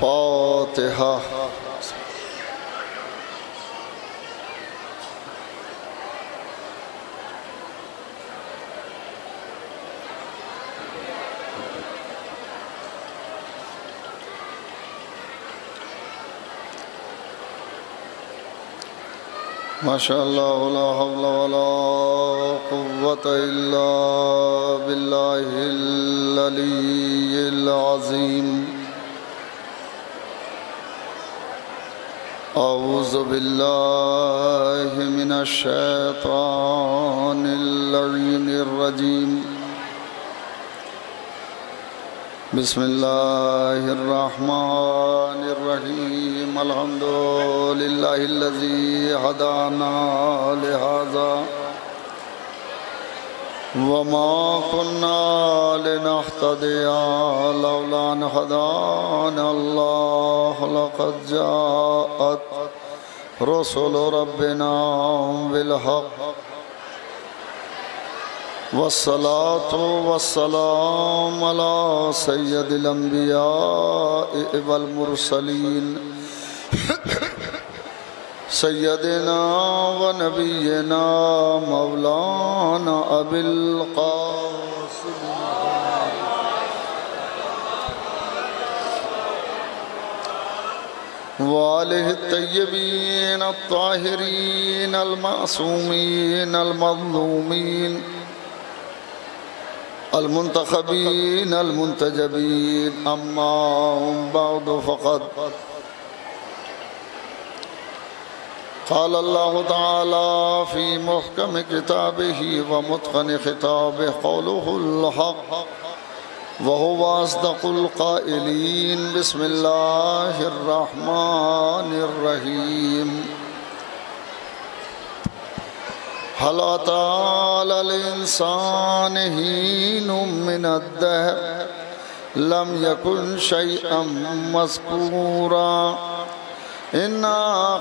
फातिहा। माशाअल्लाह ला हौला वला कुव्वता इल्ला बिल्लाहिल अलिय्यिल अज़ीम। औज़ु बिल्लाहि मिनश शैतानिर लईनिर रजीम। बिस्मिल्लाहिर रहमानिर रहीम। अल्हम्दुलिल्लाहिल्लज़ी हदाना लिहाज़ा वमा कुन्ना लिनहतदिया लौला अन हदाना अल्लाह लक़द जाअत रुसुलु रब्बिना बिल हक़्क़ वस्सलातु वस्सलाम अला सय्यदिल अंबिया'i वल मुरसलीन सय्यदिना व नबिय्यिना मौलाना अबिल क़ासिम व आलिहि तय्यबीन अत्ताहिरीन अल मासूमीन अल मज़लूमीन अल मुंतखबीन अल मुंतजबीन। अम्मा बअद फ़क़द क़ाल अल्लाहु तआला फ़ी मुहकम किताबिही व मुत्क़न ख़िताबिही क़ौलुहुल हक़्क़ व हुवा अस्दक़ुल क़ाइलीन। बिस्मिल्लाहिर रहमानिर रहीम। हल अता अलल इंसानि हीनुम मिनद्दहर लम यकुन शैअम मज़कूरा। इन्ना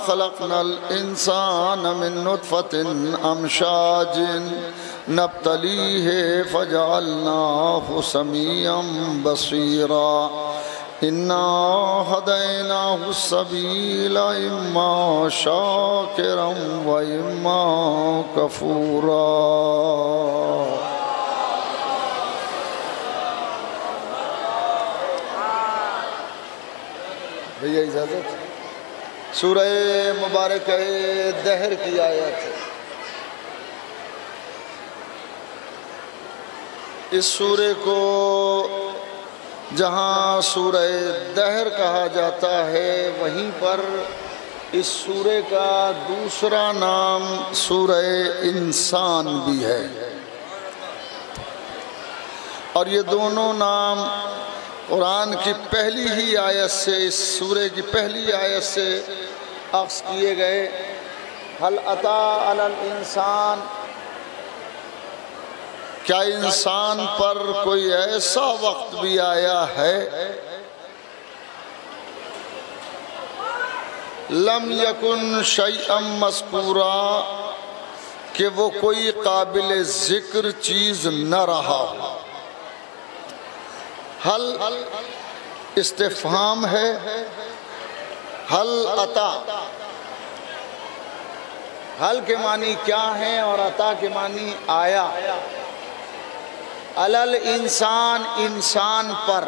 खलक़नल इंसान मिन नुत्फ़तिन अमशाजिन नब्तलीहि फ़जअलनाहु समीअम बसीरा। इन्ना हदैनाहु सबीला इम्मा शाकिरम व इम्मा कफूरा। भैया इजाज़त। सूरह मुबारक दहर की आयत। इस सूरे को जहाँ सूरह दहर कहा जाता है वहीं पर इस सूरे का दूसरा नाम सूरह इंसान भी है। और ये दोनों नाम कुरान की पहली ही आयत से, इस सूरे की पहली आयत से अक्स किए गए। हल अता अलल इंसान, क्या इंसान पर कोई ऐसा वक्त भी आया है लम यकुन शैअम मज़कूरा, कि वो कोई काबिल जिक्र चीज न रहा। हल इस्तिफ़हाम है। हल अता, हल के मानी क्या है और अता के मानी आया। अलल इंसान, इंसान पर।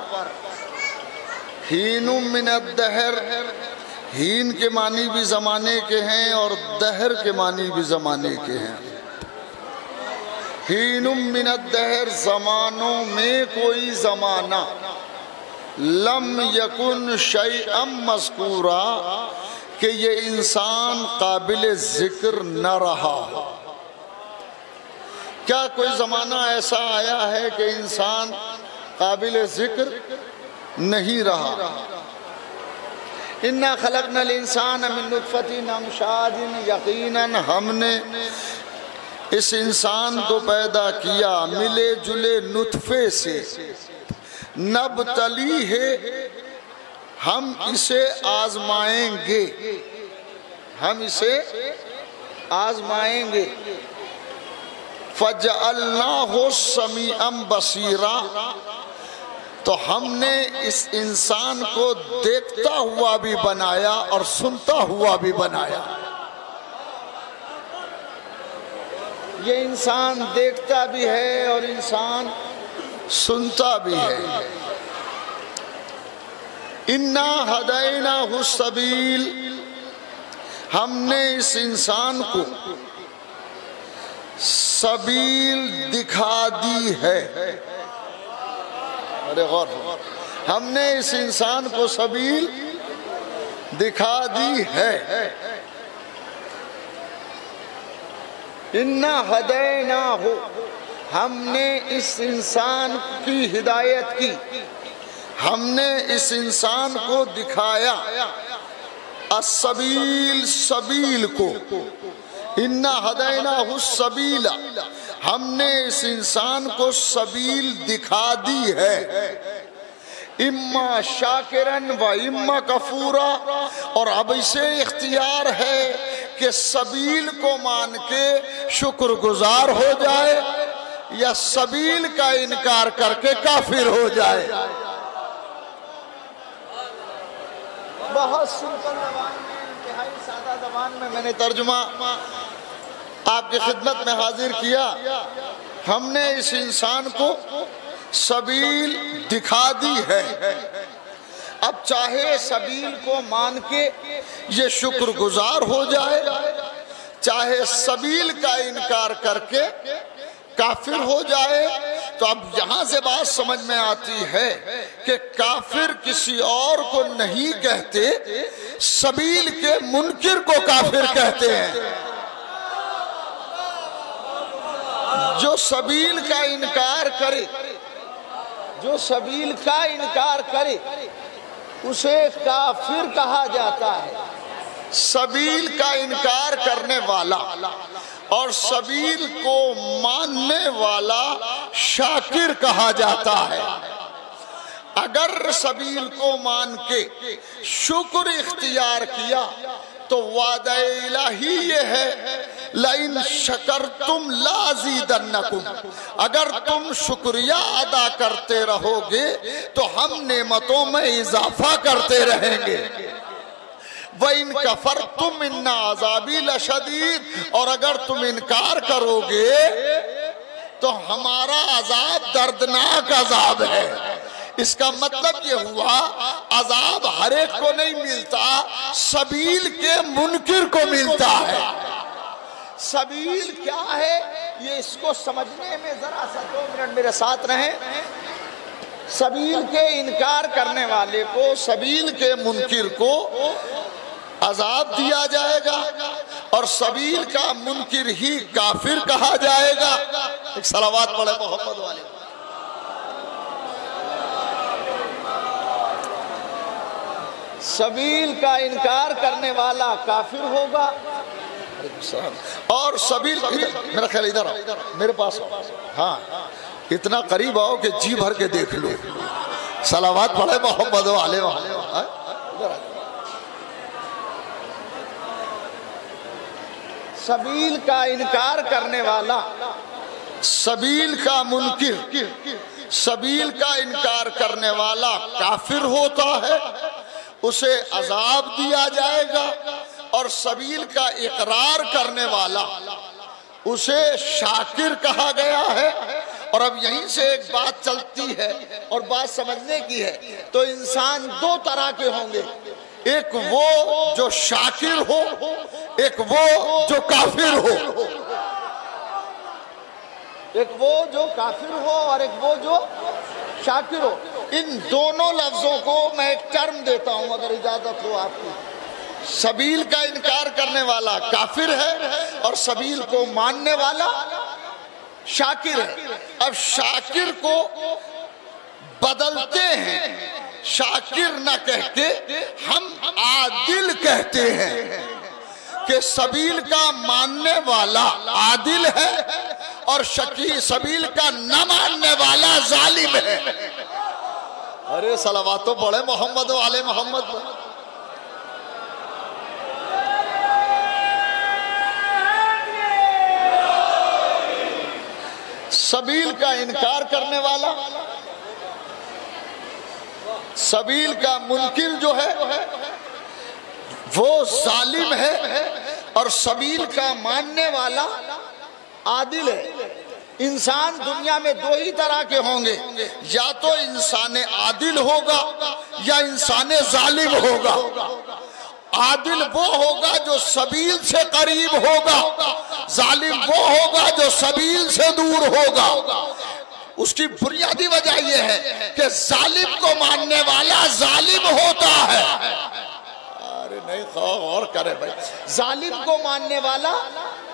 हीनुम मिनद्दहर, हीन के मानी भी ज़माने के हैं और दहर के मानी भी ज़माने के हैं। हीनुम मिनद्दहर, ज़मानों में कोई ज़माना। लम यकुन शैअम मज़कूरा, कि ये इंसान काबिल ज़िक्र न रहा। क्या कोई ज़माना ऐसा आया है कि इंसान काबिल ज़िक्र नहीं रहा। इन्ना खलक़नल इंसान मिन नुत्फ़तिन अमशाजिन, यकीनन हमने इस इंसान को पैदा किया मिले जुले नुत्फ़े से। नब्तली है, हम इसे आजमाएंगे, हम इसे आजमाएंगे। फजअलनाहु समीअम बसीरा, तो हमने इस इंसान को देखता हुआ भी बनाया और सुनता हुआ भी बनाया। ये इंसान देखता भी है और इंसान सुनता भी है। इन्ना हदैना हुस्सबील, हमने इस इंसान को सबील दिखा दी है। अरे गौर, हमने इस इंसान को सबील दिखा दी है। इन्ना हदैना हो, हमने इस इंसान की हिदायत की, हमने इस इंसान को दिखाया। अस्सबील, सबील को। इन्ना हदैना हुस्सबीला, हमने इस इंसान को सबील दिखा दी है। इम्मा शाकिरन व इम्मा कफूरा, और अब इसे इख्तियार है कि सबील को मान के शुक्रगुजार हो जाए या सबील का इनकार करके काफिर हो जाए। बहुत सिंपल ज़बान में, इंतहाई सादा ज़बान में मैंने तर्जुमा आपकी खिदमत में हाजिर किया। हमने इस इंसान को सबील दिखा दी है। अब चाहे सबील को मान के ये शुक्रगुजार हो जाए, चाहे सबील का इनकार करके काफिर हो जाए। तो अब यहां से बात समझ में आती है कि काफिर किसी और को नहीं कहते, सबील के मुनकिर को काफिर कहते हैं। जो सबील का इनकार करे, जो सबील का इनकार करे उसे काफिर कहा जाता है। सबील का इनकार करने वाला और सबील को मानने वाला शाकिर कहा जाता है। अगर सबील को मान के शुक्र इख्तियार किया तो वादा इलाही ये है, लाइन शकरतुम लाज़ीदन्नकुम, अगर तुम शुक्रिया अदा करते रहोगे तो हम नेमतों में इजाफा करते रहेंगे। वइन कफरतुम इन्ना अज़ाबी लशदीद, और अगर तुम इनकार करोगे तो हमारा अजाब दर्दनाक अजाब है। इसका मतलब ये हुआ अजाब हर एक को नहीं मिलता, सबील के मुनकिर को मिलता है। सबील क्या है ये इसको समझने में जरा सा 2 मिनट मेरे साथ रहें। सबील के इनकार करने वाले को, सबील के मुनकिर को अजाब दिया जाएगा और सबील का मुनकिर ही काफिर कहा जाएगा। एक सलावात पढ़े मोहम्मद वाले। सबील का इनकार करने वाला काफिर होगा और सबील, मेरा ख्याल इधर आओ, मेरे पास आओ। हाँ, इतना करीब आओ कि जी भर के देख लो। सलावात पढ़े मोहम्मद वाले। सबील का इनकार करने वाला, सबील का मुनकिर, सबील का इनकार करने वाला काफिर होता है, उसे अजाब दिया जाएगा। और सबील का इकरार करने वाला उसे शाकिर कहा गया है। और अब यहीं से एक बात चलती है और बात समझने की है। तो इंसान 2 तरह के होंगे, एक वो जो शाकिर हो, एक वो जो काफिर हो। एक वो जो काफिर हो और एक वो जो शाकिर हो। इन दोनों लफ्जों को मैं एक टर्म देता हूं अगर इजाजत हो आपकी। सबील का इनकार करने वाला काफिर है और सबील को मानने वाला शाकिर है। अब शाकिर को बदलते हैं, शाकिर न कह के हम आदिल कहते हैं कि सबील का मानने वाला आदिल है और सबील का न मानने वाला जालिम है। अरे सलावातो पढ़े मोहम्मद वाले मोहम्मद। सबील का इनकार करने वाला सबील का मुनकिर जो है वो जालिम है और सबील का मानने वाला आदिल है। इंसान दुनिया में दो ही तरह के होंगे, या तो इंसान आदिल होगा या इंसान जालिम होगा। आदिल वो होगा जो सबील से करीब होगा, जालिम वो होगा जो सबील से दूर होगा। उसकी बुनियादी वजह यह है कि जालिम को मानने वाला जालिम होता है। अरे नहीं और करे भाई, जालिम को मानने वाला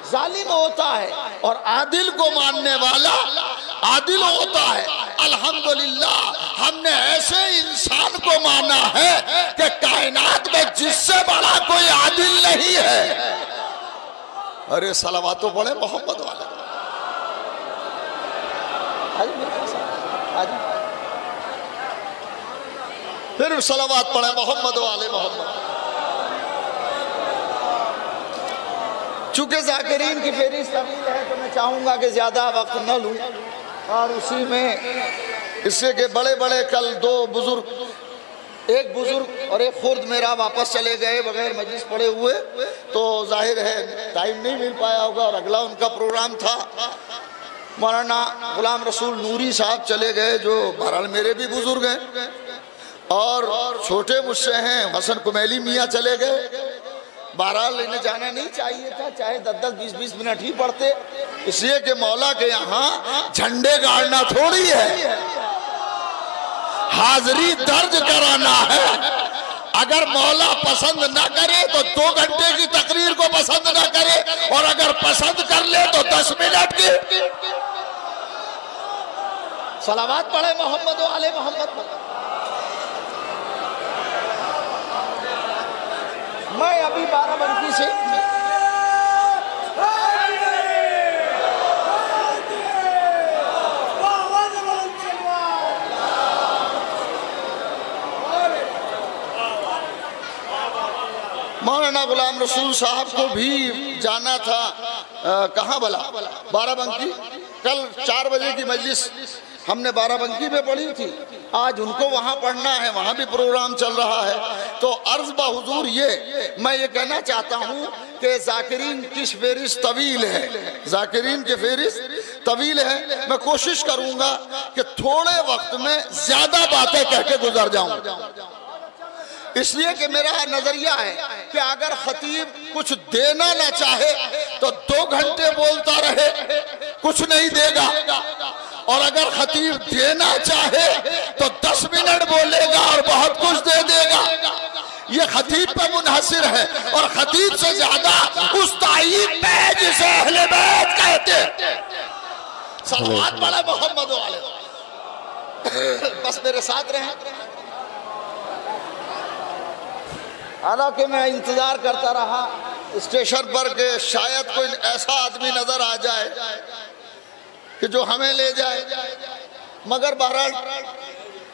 जालिम होता है और आदिल को मानने वाला आदिल होता है। अल्हम्दुलिल्लाह हमने ऐसे इंसान को माना है कि कायनात में जिससे बड़ा कोई आदिल नहीं है। अरे सलावत तो पढ़े मोहम्मद वाले, फिर सलावत पढ़े मोहम्मद वाले मोहम्मद। चूंकि जाकिरीन की फेरिस्त तवील है तो मैं चाहूँगा कि ज़्यादा वक्त न लूँ और उसी में इससे के बड़े बड़े कल दो बुजुर्ग, एक बुजुर्ग और एक खुर्द मेरा वापस चले गए बगैर मजलिस पड़े हुए, तो जाहिर है टाइम नहीं मिल पाया होगा और अगला उनका प्रोग्राम था। मौलाना गुलाम रसूल नूरी साहब चले गए जो बहरहाल मेरे भी बुजुर्ग हैं और छोटे मुझसे हैं। हसन कुमैली मियाँ चले गए, बहरहाल इन्हें जाना नहीं चाहिए था, चाहे 10-10, 20-20 मिनट ही पड़ते, इसलिए कि मौला के यहाँ झंडे गाड़ना थोड़ी है, हाजिरी दर्ज कराना है। अगर मौला पसंद ना करे तो 2 घंटे की तकरीर को पसंद ना करे, और अगर पसंद कर ले तो 10 मिनट की। सलावत पढ़े मोहम्मद वाले मोहम्मद। मैं अभी बाराबंकी से मौलाना गुलाम रसूल साहब को भी जाना था, कहाँ भला, बाराबंकी। कल 4 बजे की मजलिस हमने बाराबंकी में पढ़ी थी, आज उनको वहाँ पढ़ना है, वहाँ भी प्रोग्राम चल रहा है। तो अर्ज बहुजूर ये मैं ये कहना चाहता हूँ कि जाकिरीन की फेरिस्त तवील है, जाकिरीन की फेरिस्त तवील है। मैं कोशिश करूँगा कि थोड़े वक्त में ज़्यादा बातें कह के गुजर जाऊँ, इसलिए कि मेरा नजरिया है कि अगर खतीब कुछ देना ना चाहे तो 2 घंटे बोलता रहे, कुछ नहीं देगा, और अगर खतीब देना चाहे तो 10 मिनट बोलेगा और बहुत कुछ दे देगा। ये खतीब पे मुनहसिर है, और खतीब से ज्यादा उस ताईब पे जिसे अहले बैत कहते। सलावत पढ़े मोहम्मद वाले। बस मेरे साथ रहे। हालांकि मैं इंतजार करता रहा स्टेशन पर कि शायद कोई ऐसा आदमी नजर आ जाए कि जो हमें ले जाए, मगर बहरहाल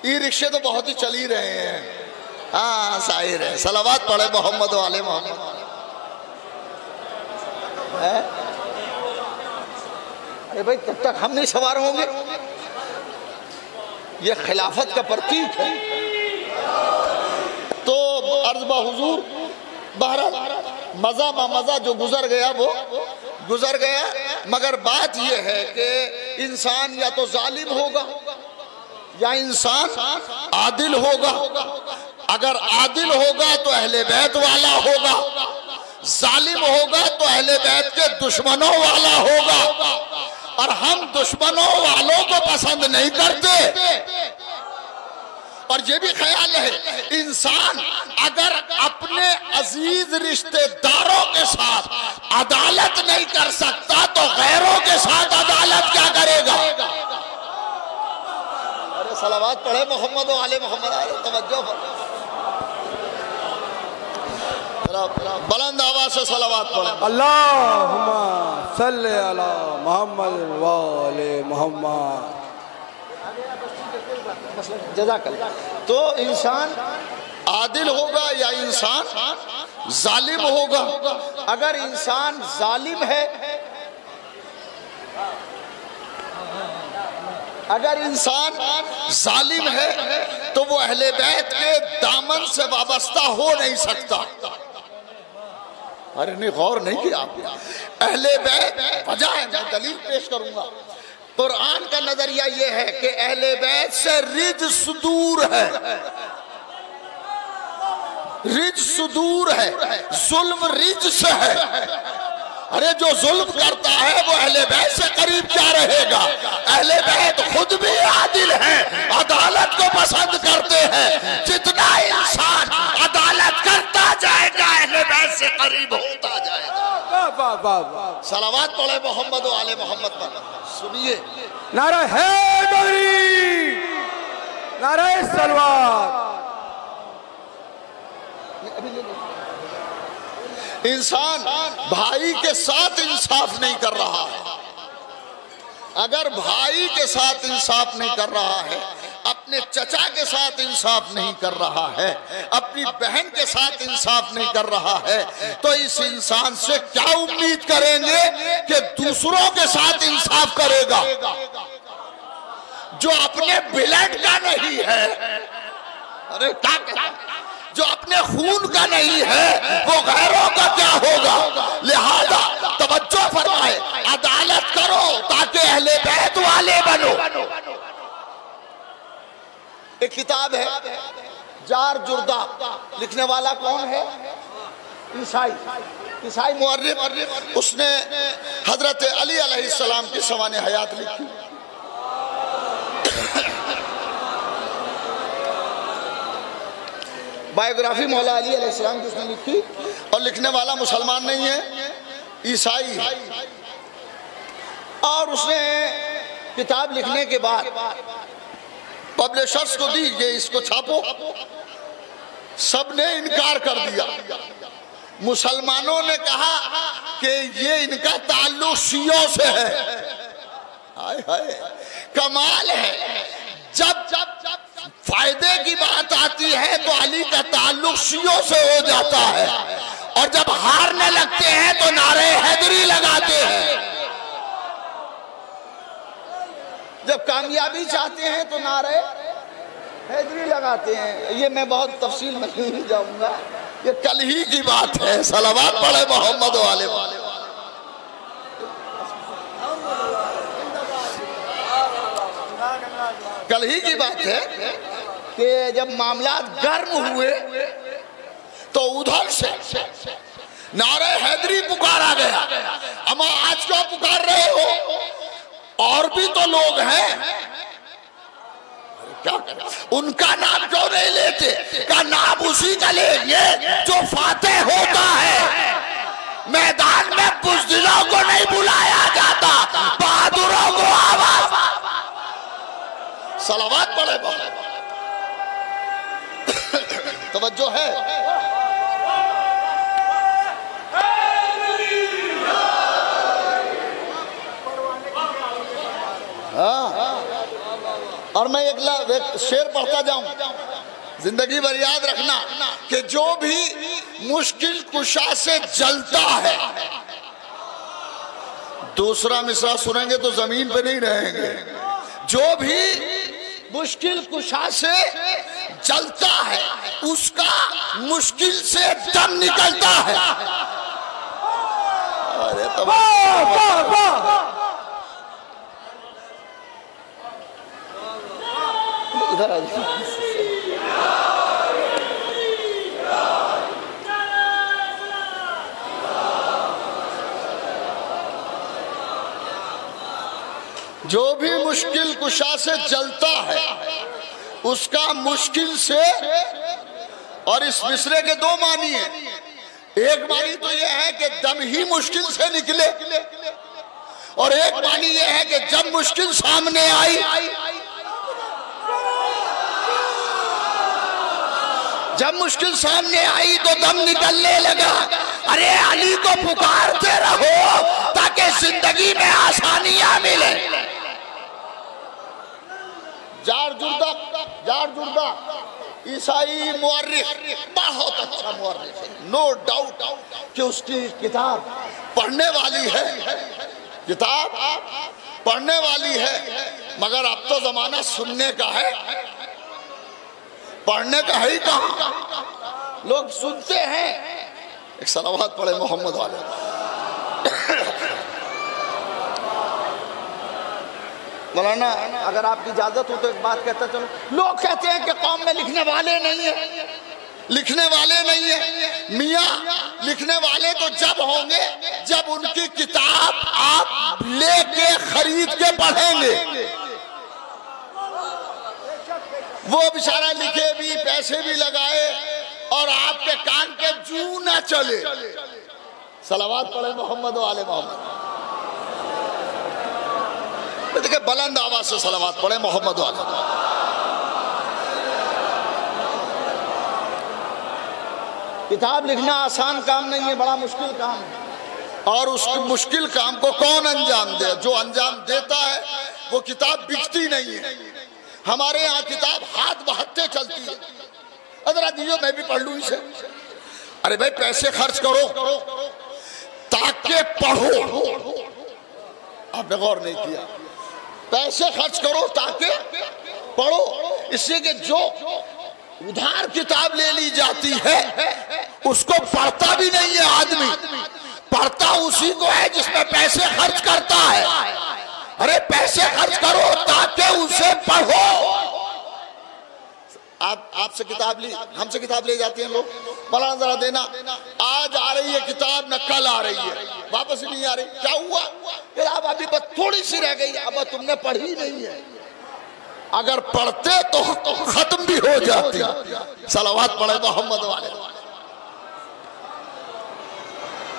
ई रिक्शे तो बहुत ही चल ही रहे हैं। हाँ जाहिर है। सलावत पढ़े मोहम्मद वाले मोहम्मद। अरे भाई तब तक हम नहीं सवार होंगे, ये खिलाफत का प्रतीक है। तो अर्ज बहुजूर बहरहाल मजा जो गुजर गया वो गुजर गया, मगर बात यह है कि इंसान या तो जालिम होगा या इंसान आदिल होगा। अगर आदिल होगा तो अहले बैत वाला होगा, जालिम होगा तो अहले बैत के दुश्मनों वाला होगा, और हम दुश्मनों वालों को पसंद नहीं करते। और ये भी ख्याल है इंसान अगर अपने अजीज रिश्तेदारों के साथ अदालत नहीं कर सकता तो गैरों के साथ अदालत क्या करेगा। अरे सलावत पढ़े मोहम्मद वाले मोहम्मद। तवज्जो बुलंद आवाज से सलावत पढ़े। अल्लाहुम्मा सल्ली अला मोहम्मद वाले मोहम्मद। जज़ाकल्लाह। तो इंसान आदिल होगा या इंसान जालिम होगा। अगर इंसान जालिम है अगर इंसान जालिम है तो वो अहले बैत के दामन से वाबस्ता हो नहीं सकता। अरे नहीं, गौर नहीं किया आपने? अहले बैत वजह है, मैं दलील पेश करूंगा। कुरान का नजरिया ये है कि अहले बैत से रिज्स दूर है, रिज्स दूर है, जुल्म रिज्स है। अरे जो जुल्म करता है वो अहले बैत से करीब क्या रहेगा? अहले बैत खुद भी आदिल हैं, अदालत को पसंद करते हैं। जितना इंसान अदालत करता जाएगा अहले बैत से करीब होता जाएगा। सलावत पढ़े मोहम्मद व आले मोहम्मद पर। सुनिए, नारा हैदरी, नारा सलवात। इंसान भाई के साथ इंसाफ नहीं कर रहा है। अगर भाई के साथ इंसाफ नहीं कर रहा है, अपने चचा के साथ इंसाफ नहीं कर रहा है, अपनी बहन के साथ इंसाफ नहीं कर रहा है, तो इस इंसान से क्या उम्मीद करेंगे कि दूसरों के साथ इंसाफ करेगा? जो अपने ब्लड का नहीं है, अरे क्या, जो अपने खून का नहीं है वो गैरों का क्या होगा? लिहाजा तवज्जो फरमाए, अदालत करो ताकि अहले बैत वाले बनो। एक किताब है जार जुर्दा, लिखने वाला कौन है? ईसाई मुअर्रिख। उसने हजरत अली अलैहिस्सलाम की सवाने हयात लिखी। बायोग्राफी मौला अली अलैहिस्सलाम की उसने लिखी, और लिखने वाला मुसलमान नहीं है, ईसाई है। और उसने किताब लिखने के बाद पब्लिशर्स को दी, ये इसको छापो। सबने इनकार कर दिया। मुसलमानों ने कहा कि ये इनका ताल्लुक शियों से है। हाय हाय, कमाल है। जब फायदे की बात आती है तो अली का ताल्लुक शियों से हो जाता है, और जब हारने लगते हैं तो नारे हैदरी लगाते हैं। जब कामयाबी चाहते हैं तो नारे हैदरी लगाते हैं। ये मैं बहुत तफसील में नहीं जाऊंगा, ये कल ही की बात है। सलावत पढ़े मोहम्मद वाले। कल ही की बात है कि जब मामला गर्म हुए तो उधर से नारे हैदरी पुकारा गया। अमा आज क्यों पुकार रहे हो? और भी तो लोग हैं, क्या करें? उनका नाम क्यों नहीं लेते? का नाम उसी का लेंगे जो फातेह होता है। मैदान में बुज़दिलों को नहीं बुलाया जाता, बहादुरों को आवाज। सलावत पढ़े बोले, तवज्जो है। हाँ, और मैं एक शेर पढ़ता जाऊं, जिंदगी भर याद रखना कि जो भी मुश्किल कुशा से जलता है, दूसरा मिसरा सुनेंगे तो जमीन पे नहीं रहेंगे। जो भी मुश्किल कुशा से जलता है उसका मुश्किल से दम निकलता है। अरे तो इधर आ जाओ। जो भी मुश्किल कुशा से जलता है उसका मुश्किल से, और इस मिसरे के दो मानी है। एक मानी तो यह है कि दम ही मुश्किल से निकले, और एक मानी यह है कि जब मुश्किल सामने आई, जब मुश्किल सामने आई तो दम निकलने लगा। अरे अली को पुकारते रहो ताकि जिंदगी में आसानियां मिले। जार जुर्दा ईसाई मुअर्रिख, बहुत अच्छा मुअर्रिख है, नो डाउट कि उसकी किताब पढ़ने वाली है, किताब पढ़ने वाली है। मगर अब तो जमाना सुनने का है, पढ़ने का है ही कहाँ। लोग सुनते हैं। एक सलावत पढ़े मोहम्मद वाले। मौलाना अगर आपकी इजाजत हो तो एक बात कहता चलो। लोग कहते हैं कि कौम में लिखने वाले नहीं है, लिखने वाले नहीं है। मियाँ लिखने वाले तो जब होंगे जब उनकी किताब आप लेके खरीद के पढ़ेंगे। वो बेचारा लिखे भी, पैसे भी लगाए और आपके कान के जू ना चले। सलावत पढ़े मोहम्मद वाले मोहम्मद। देखिए बुलंद आवाज से सलावत पढ़े मोहम्मद वाले। किताब लिखना आसान काम नहीं है, बड़ा मुश्किल काम है। और उस मुश्किल काम को कौन अंजाम दे? जो अंजाम देता है वो किताब बिकती नहीं है। हमारे यहाँ किताब हाथ बहत्ते चलती है। अदरा दियो मैं भी पढ़ लूं इसे। अरे भाई पैसे खर्च करो ताकि पढ़ो। आपने गौर नहीं किया। पैसे खर्च करो ताकि पढ़ो। इससे कि जो उधार किताब ले ली जाती है उसको पढ़ता भी नहीं है आदमी, पढ़ता उसी को है जिसमें पैसे खर्च करता है। अरे पैसे खर्च करो ताकि उसे पढ़ो। आपसे किताब ली, हमसे किताब ले जाते हैं लोग। मौलाना जरा देना, आज आ रही है किताब न कल आ रही है, वापस नहीं आ रही। क्या हुआ? किताब अभी बस थोड़ी सी रह गई, अब तुमने पढ़ी नहीं है। अगर पढ़ते तो खत्म भी हो जाती। सलावत पढ़े मोहम्मद वाले।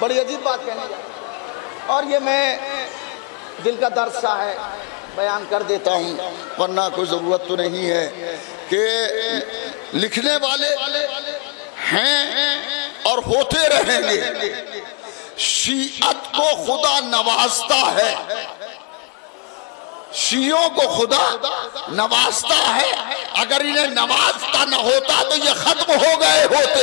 बड़ी अजीब बात कहने जा। और ये मैं दिल का दर्द सा है बयान कर देता हूँ, वरना कोई जरूरत तो नहीं है कि लिखने वाले हैं और होते रहेंगे। शीअत को खुदा नवाजता है, शियों को खुदा नवाजता है। अगर इन्हें नवाजता न होता तो ये खत्म हो गए होते।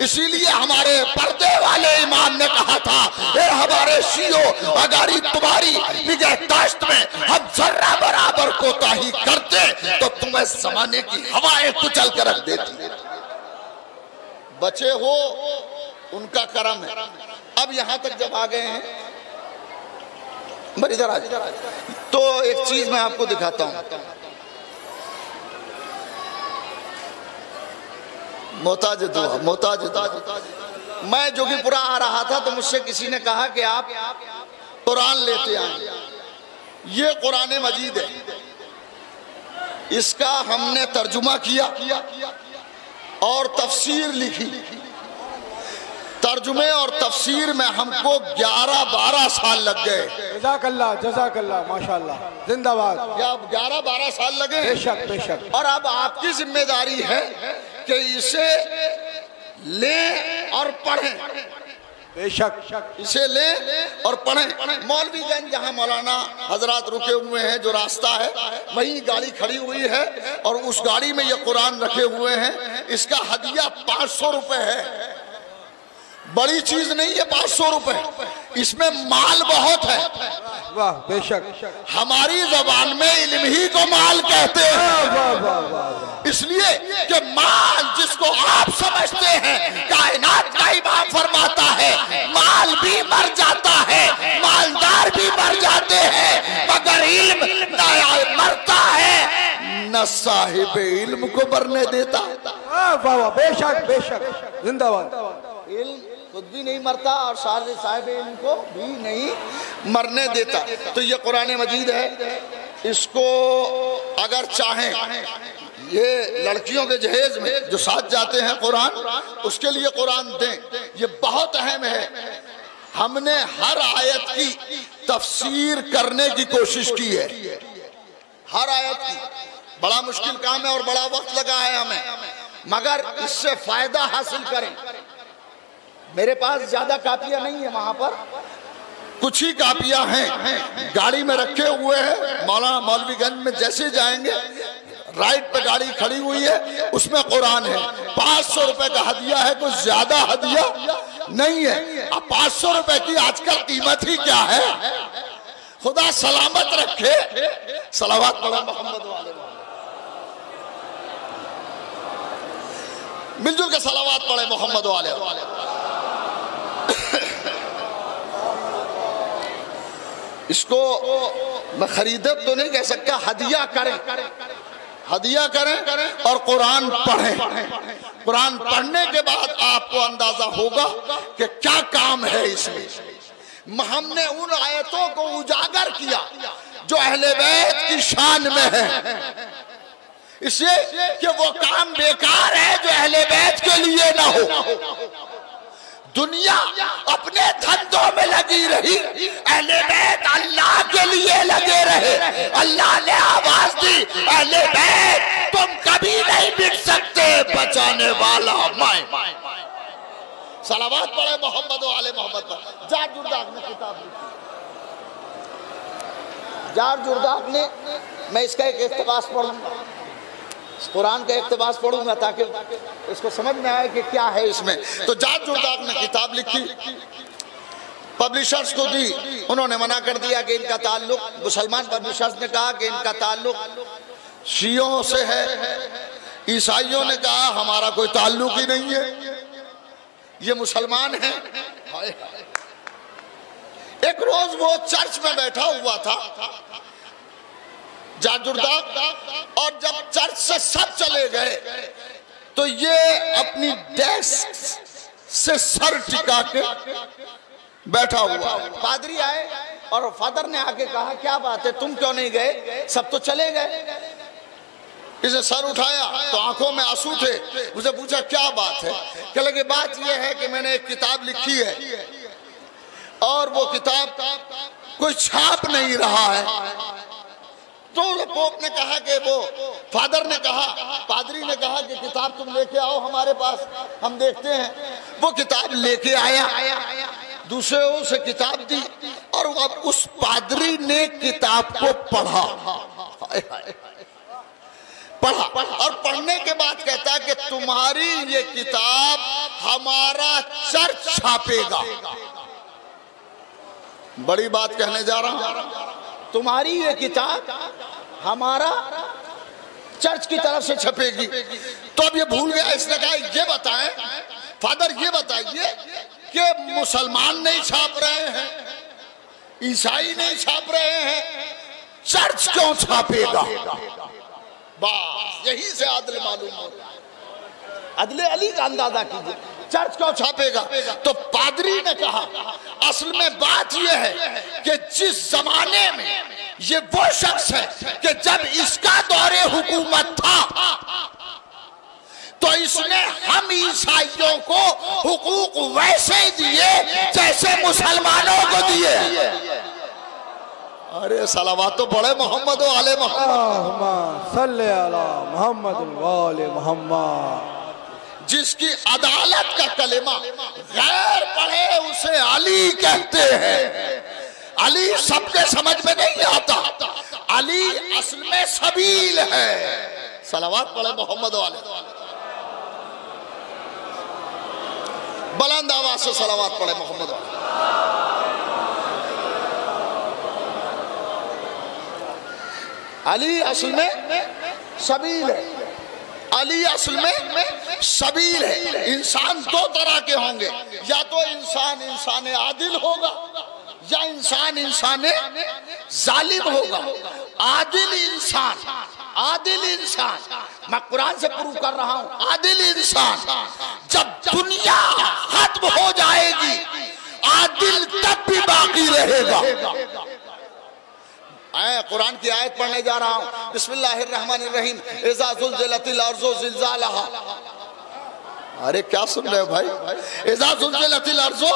इसीलिए हमारे पर्दे वाले इमाम ने कहा था, ए हमारे शियों, अगर तुम्हारी निगहदाश्त में हम जर्रा बराबर कोताही करते तो तुम्हें जमाने की हवाएं कुचल कर रख देती। बचे हो उनका करम है। अब यहां तक जब आ गए हैं, इधर आज तो एक चीज मैं आपको दिखाता हूं। मोहताज दुआ, मोहताज दुआ। मैं जोगीपुरा आ रहा था तो मुझसे किसी ने कहा कि आप कुरान लेते आए। ये कुरान मजीद है, इसका हमने तर्जुमा किया और तफसीर लिखी। तर्जुमे और तफसीर में हमको 11-12 साल लग गए। जज़ाकल्लाह, जज़ाकल्लाह, माशाअल्लाह, जिंदाबाद। 11-12 साल लगे। बेशक बेशक। और अब आपकी जिम्मेदारी है कि इसे लें और पढ़ें। बेशक इसे लें और पढ़ें। मौलवीगंज जहाँ मौलाना हजरात रुके हुए हैं, जो रास्ता है वहीं गाड़ी खड़ी हुई है और उस गाड़ी में ये कुरान रखे हुए हैं। इसका हदिया 500 रुपए है। बड़ी चीज नहीं है 500 रुपए, इसमें माल बहुत है। वाह बेशक। हमारी जबान में इल्म ही को माल कहते हैं। इसलिए कि माल जिसको आप समझते हैं, कायनात का इमाम फरमाता है, माल भी मर जाता है, मालदार भी मर जाते हैं, मगर इल्म न मरता है न साहिब इल्म को मरने देता। वाह बेशक बेशक, जिंदाबाद। इल्म खुद भी नहीं मरता और साहिब इल्म को भी नहीं मरने देता। तो ये कुरान मजीद है। इसको अगर चाहें, ये लड़कियों के जहेज में जो साथ जाते हैं कुरान, उसके लिए कुरान दें। ये बहुत अहम है। हमने हर आयत की तफसीर करने की कोशिश की है, हर आयत की। बड़ा मुश्किल काम है और बड़ा वक्त लगा है हमें, मगर इससे फायदा हासिल करें। मेरे पास ज्यादा कापियां नहीं है, वहां पर कुछ ही कापियां हैं, गाड़ी में रखे हुए हैं। मौलाना मौलवीगंज में जैसे जाएंगे, राइट पे गाड़ी खड़ी हुई है, उसमें कुरान है। 500 रुपए का हदिया है, कुछ ज्यादा हदिया नहीं है। अब 500 रुपए की आजकल कीमत ही क्या है। खुदा सलामत रखे, सलावत पढ़े मोहम्मद वाले। मिलजुल के सलावत पढ़े मोहम्मद वाले। इसको मैं खरीदे तो नहीं कह सकता, हदिया करें, हदिया करें और कुरान पढ़ें। कुरान पढ़ने के बाद आपको अंदाजा होगा कि क्या काम है इसमें। हमने उन आयतों को उजागर किया जो अहले बैत की शान में है, इसलिए कि वो काम बेकार है जो अहले बैत के लिए ना हो। दुनिया अपने धंधों में लगी रही, अहले बैत अल्लाह के लिए लगे रहे। अल्लाह ने आवाज दी, अहले बैत तुम कभी नहीं मिट सकते, बचाने वाला मैं। सलावत पढ़े मोहम्मद वाले मोहम्मद पर। जाट जुर्दाक ने किताब लिखी, जाट जुर्दाक ने, मैं इसका एक इक्तिबास पढ़ूंगा, कुरान का इक्तिबास पढ़ूंगा ताकि इसको समझ में आए कि क्या है इसमें। तो जाट जुर्दाक ने किताब लिखी, पब्लिशर्स को दी, उन्होंने मना कर दिया कि इनका ताल्लुक, मुसलमान पब्लिशर्स ने कहा कि इनका ताल्लुक शियों से है, ईसाइयों ने कहा हमारा कोई ताल्लुक ही नहीं है, ये मुसलमान है। एक रोज वो चर्च में बैठा हुआ था जाट जुर्दाक, और जब चर्च से सब चले गए तो ये अपनी डेस्क से सर टिका के बैठा हुआ। पादरी आए और फादर ने आके कहा क्या बात है, तुम क्यों नहीं गए, सब तो चले गए। इसे सर उठाया तो आंखों में आंसू थे। मुझे पूछा क्या बात है, कह लगे बात यह है कि मैंने एक किताब लिखी है और वो किताब कोई छाप नहीं रहा है। तो पोप ने कहा कि वो, फादर ने कहा, पादरी ने कहा कि किताब तुम लेके आओ हमारे पास, हम देखते हैं। वो किताब लेके आया, दूसरों से किताब दी और अब उस पादरी ने किताब को पढ़ा और पढ़ने के बाद कहता है कि तुम्हारी ये किताब हमारा चर्च छापेगा। बड़ी बात कहने जा रहा हूं, तुम्हारी ये किताब हमारा चर्च की तरफ से छपेगी। तो अब ये भूल गया, इसने कहा ये बताएं फादर, ये बताइए कि मुसलमान नहीं छाप रहे हैं, ईसाई नहीं छाप रहे हैं, चर्च क्यों छापेगा? बस यही से आदल मालूम हो, अदले अली का अंदाजा कीजिए, चर्च क्यों छापेगा? तो पादरी ने कहा असल में बात यह है कि जिस जमाने में ये वो शख्स है कि जब इसका दौरे हुकूमत था तो इसने हम ईसाइयों को हुकूक वैसे दिए जैसे मुसलमानों को दिए। अरे सलावत तो पढ़े मोहम्मद वाले मोहम्मद, सल्ले अला मोहम्मद वाले मोहम्मद। जिसकी अदालत का कलेमा गैर पढ़े उसे अली कहते हैं। अली सबके समझ में नहीं आता, अली असल में सबील है। सलावत पढ़े मोहम्मद वाले, बुलंद आवाज से सलावत पढ़े मोहम्मद वाले। अली असल में सबील है, अली असल में सबील है। इंसान दो तरह के होंगे, या तो इंसान आदिल होगा या इंसान जालिम होगा। आदिल इंसान, मैं कुरान से प्रूव कर रहा हूं, आदिल इंसान जब दुनिया खत्म हो जाएगी आदिल तब भी बाकी रहेगा। कुरान की आयत पढ़ने जा रहा हूं, बिस्मिल्लाहिर्रहमानिर्रहीम, इज़ा ज़ुल्ज़िलतिल अर्ज़ु ज़िलज़ालहा। अरे क्या सुन रहे हो भाई? इज़ा ज़ुल्ज़िलतिल अर्ज़ु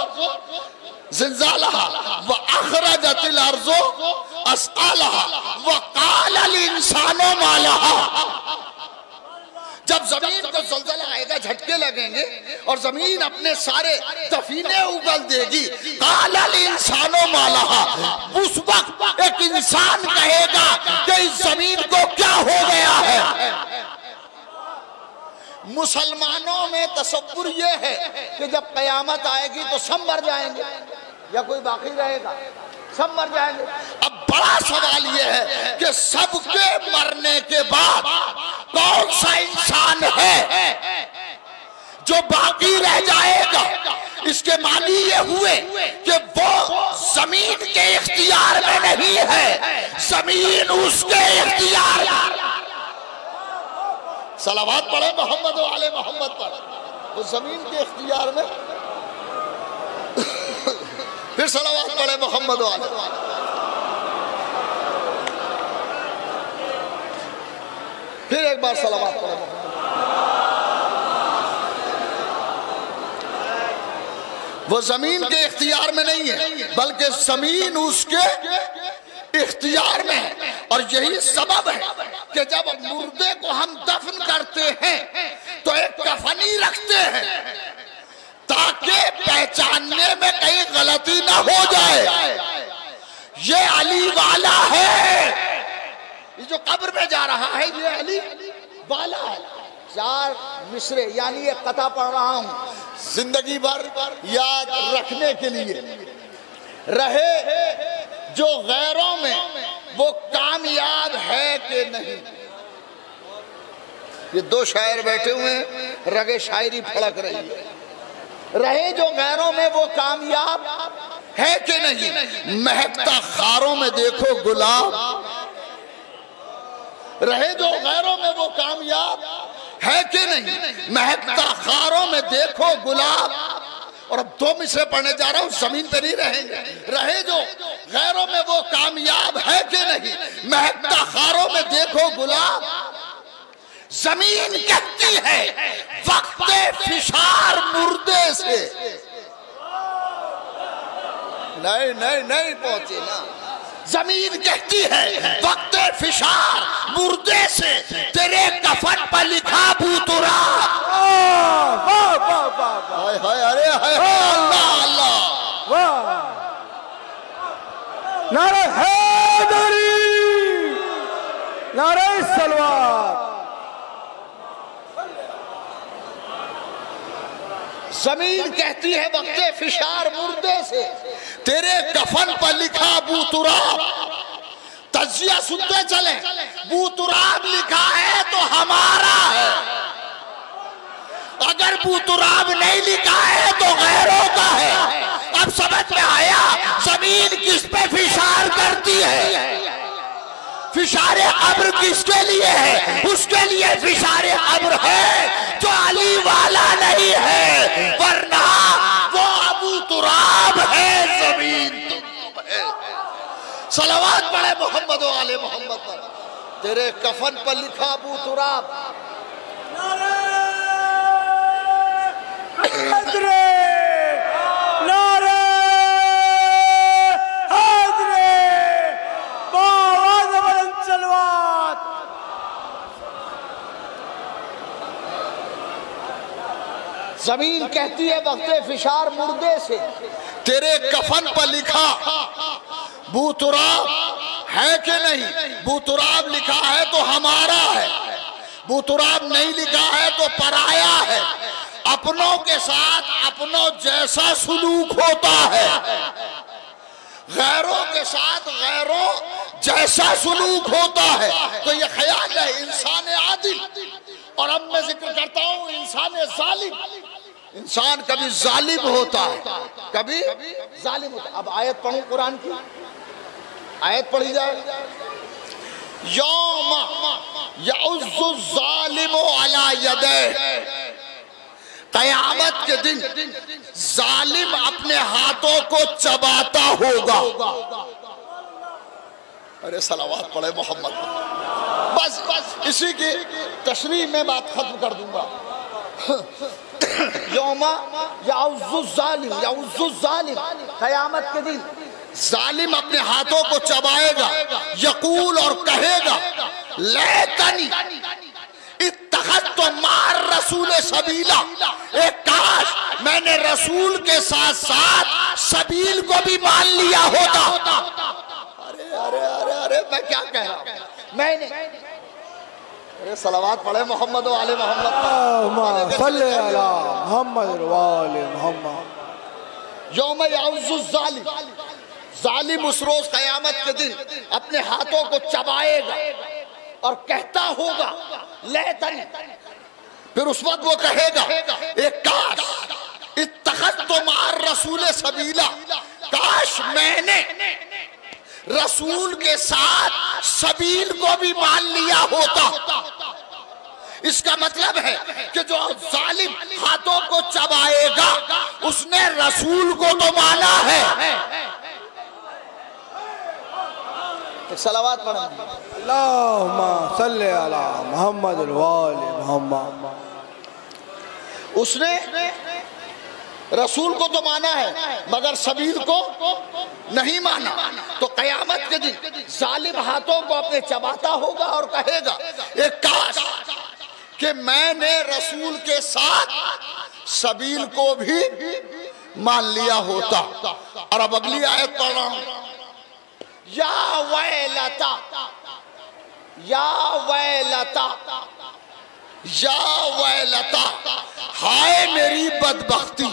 ज़िलज़ालहा व अख़रजतिल अर्ज़ु अस्क़ालहा व क़ालल इंसानु मा लहा। जब जमीन को ज़लज़ला आएगा, झटके लगेंगे और जमीन अपने सारे दफीने उगल देगी, क़ालल इंसानु मा लहा। उस वक्त एक इंसान कहेगा कि इस जमीन को क्या हो गया है। मुसलमानों में तसव्वुर ये है कि जब कयामत आएगी तो सब मर जाएंगे या कोई बाकी रहेगा, सब मर जाएंगे। अब बड़ा सवाल यह है कि सबके मरने के बाद कौन सा इंसान है जो बाकी रह जाएगा। इसके मानी ये हुए कि वो जमीन के इख्तियार में नहीं है, जमीन उसके इख्तियार। सलावत पढ़े मोहम्मद वाले मोहम्मद पर, वो जमीन के इख्तियार में। फिर सलावत पढ़े मोहम्मद वाले। फिर एक बार सलावत पढ़े मोहम्मद। वो जमीन के इख्तियार में नहीं है बल्कि जमीन उसके इख्तियार में है। और यही सबब है कि जब मुर्दे को हम दफन करते हैं तो एक कफनी रखते हैं ताकि पहचानने में कहीं गलती ना हो जाए। ये अली वाला है, ये जो कब्र में जा रहा है ये अली वाला है। 4 मिसरे यानी ये कथा पढ़ रहा हूं जिंदगी भर याद रखने के लिए। रहे जो गैरों में वो कामयाब है कि नहीं। ये 2 शायर बैठे हुए हैं, रगे शायरी फड़क रही है। रहे जो गैरों में वो कामयाब है कि नहीं। महकता खारों में देखो गुलाब। रहे जो गैरों में वो कामयाब है कि नहीं। महकता खारों में देखो गुलाब। और अब 2 मिसरे पढ़ने जा रहा हूं, जमीन पे नहीं रहेंगे। रहे जो गैरों में वो कामयाब है कि नहीं। महकता खारों में देखो गुलाब। जमीन कहती है वक्ते फिशार मुर्दे से। नहीं नहीं नहीं पहुंचे ना। जमीन कहती है वक्ते फिशार मुर्दे से तेरे कफन पर लिखा बूतुरा। हाय हाय अरे हाय अल्लाह अल्लाह वाह। नारे हैदरी, नारे सलवार। जमीन कहती है वक्ते फिशार मुर्दे से तेरे कफन पर लिखा बूतुराब। तजिया सुनते चले, बूतुराब लिखा है तो हमारा है। अगर बूतुराब नहीं लिखा है तो गैरों का है। अब समझ में आया जमीन किस पे फिशार करती है। फिशारे कब्र किसके लिए है। उसके लिए फिशारे कब्र है जो अली वाला नहीं है, वरना वो अबू तुराब है। जमीन तुम है। सलावत पढ़े मोहम्मद वाले मोहम्मद पर। तेरे कफन पर लिखा अबू तुराब। जमीन कहती है वक्ते फिशार मुर्दे से तेरे कफन पर लिखा बूतुराब है कि नहीं। बूतुराब लिखा है तो हमारा है, बूतुराब नहीं लिखा है तो पराया है। अपनों के साथ अपनों जैसा सुलूक होता है, गैरों के साथ गैरों जैसा सुलूक होता है। तो ये ख्याल है इंसान आदिल। और अब मैं जिक्र करता हूं इंसान जालिम। इंसान कभी जालिम होता है, कभी जालिम होता है। अब आयत पढ़ूं कुरान की, आयत पढ़ी जाए। यौम यउज़्ज़ु ज़ालिमु अला यदैहि। क़यामत के दिन जालिम अपने हाथों को चबाता होगा। अरे सलावत पढ़े मोहम्मद। बस बस इसी की तशरीह में बात खत्म कर दूंगा। यौमा यउज़्ज़ु ज़ालिम, यउज़्ज़ु ज़ालिम, क़यामत के दिन जालिम अपने हाथों को चबाएगा। यकूल और कहेगा लैतनी इत्तखज़्तु मार रसूल सबीला। एक काश मैंने रसूल के साथ साथ सबील को भी मान लिया होता। अरे अरे अरे अरे मैं क्या कह रहा हूं। मैंने अरे सलावत पढ़े मोहम्मद वाले मोहम्मद। सल्ले अला मोहम्मद वाले मोहम्मद। यौम यउज़्ज़ु ज़ालिम, जालिम उस रोज कयामत के दिन अपने हाथों को चबाएगा और कहता होगा लेतनी, फिर उस वक्त वो कहेगा एक काश इत्तखज़्तु माअर रसूल सबीला, काश मैंने रसूल के साथ सबील को भी मान लिया होता। इसका मतलब है कि जो जालिम हाथों को चबाएगा उसने रसूल को तो माना है। सलावत पढ़ें, अल्लाहुम्मा सल्ली अला मुहम्मद व आले मुहम्मद। उसने रसूल को तो माना है मगर सबील को नहीं माना। तो कयामत के दिन जालिम हाथों को अपने चबाता होगा और कहेगा एक काश कि मैंने रसूल के साथ सबील को भी मान लिया होता। और अब अगली आयत पढ़ रहा हूं, या वैलता, या वैलता, या वैलता, हाय मेरी बदबख्ती,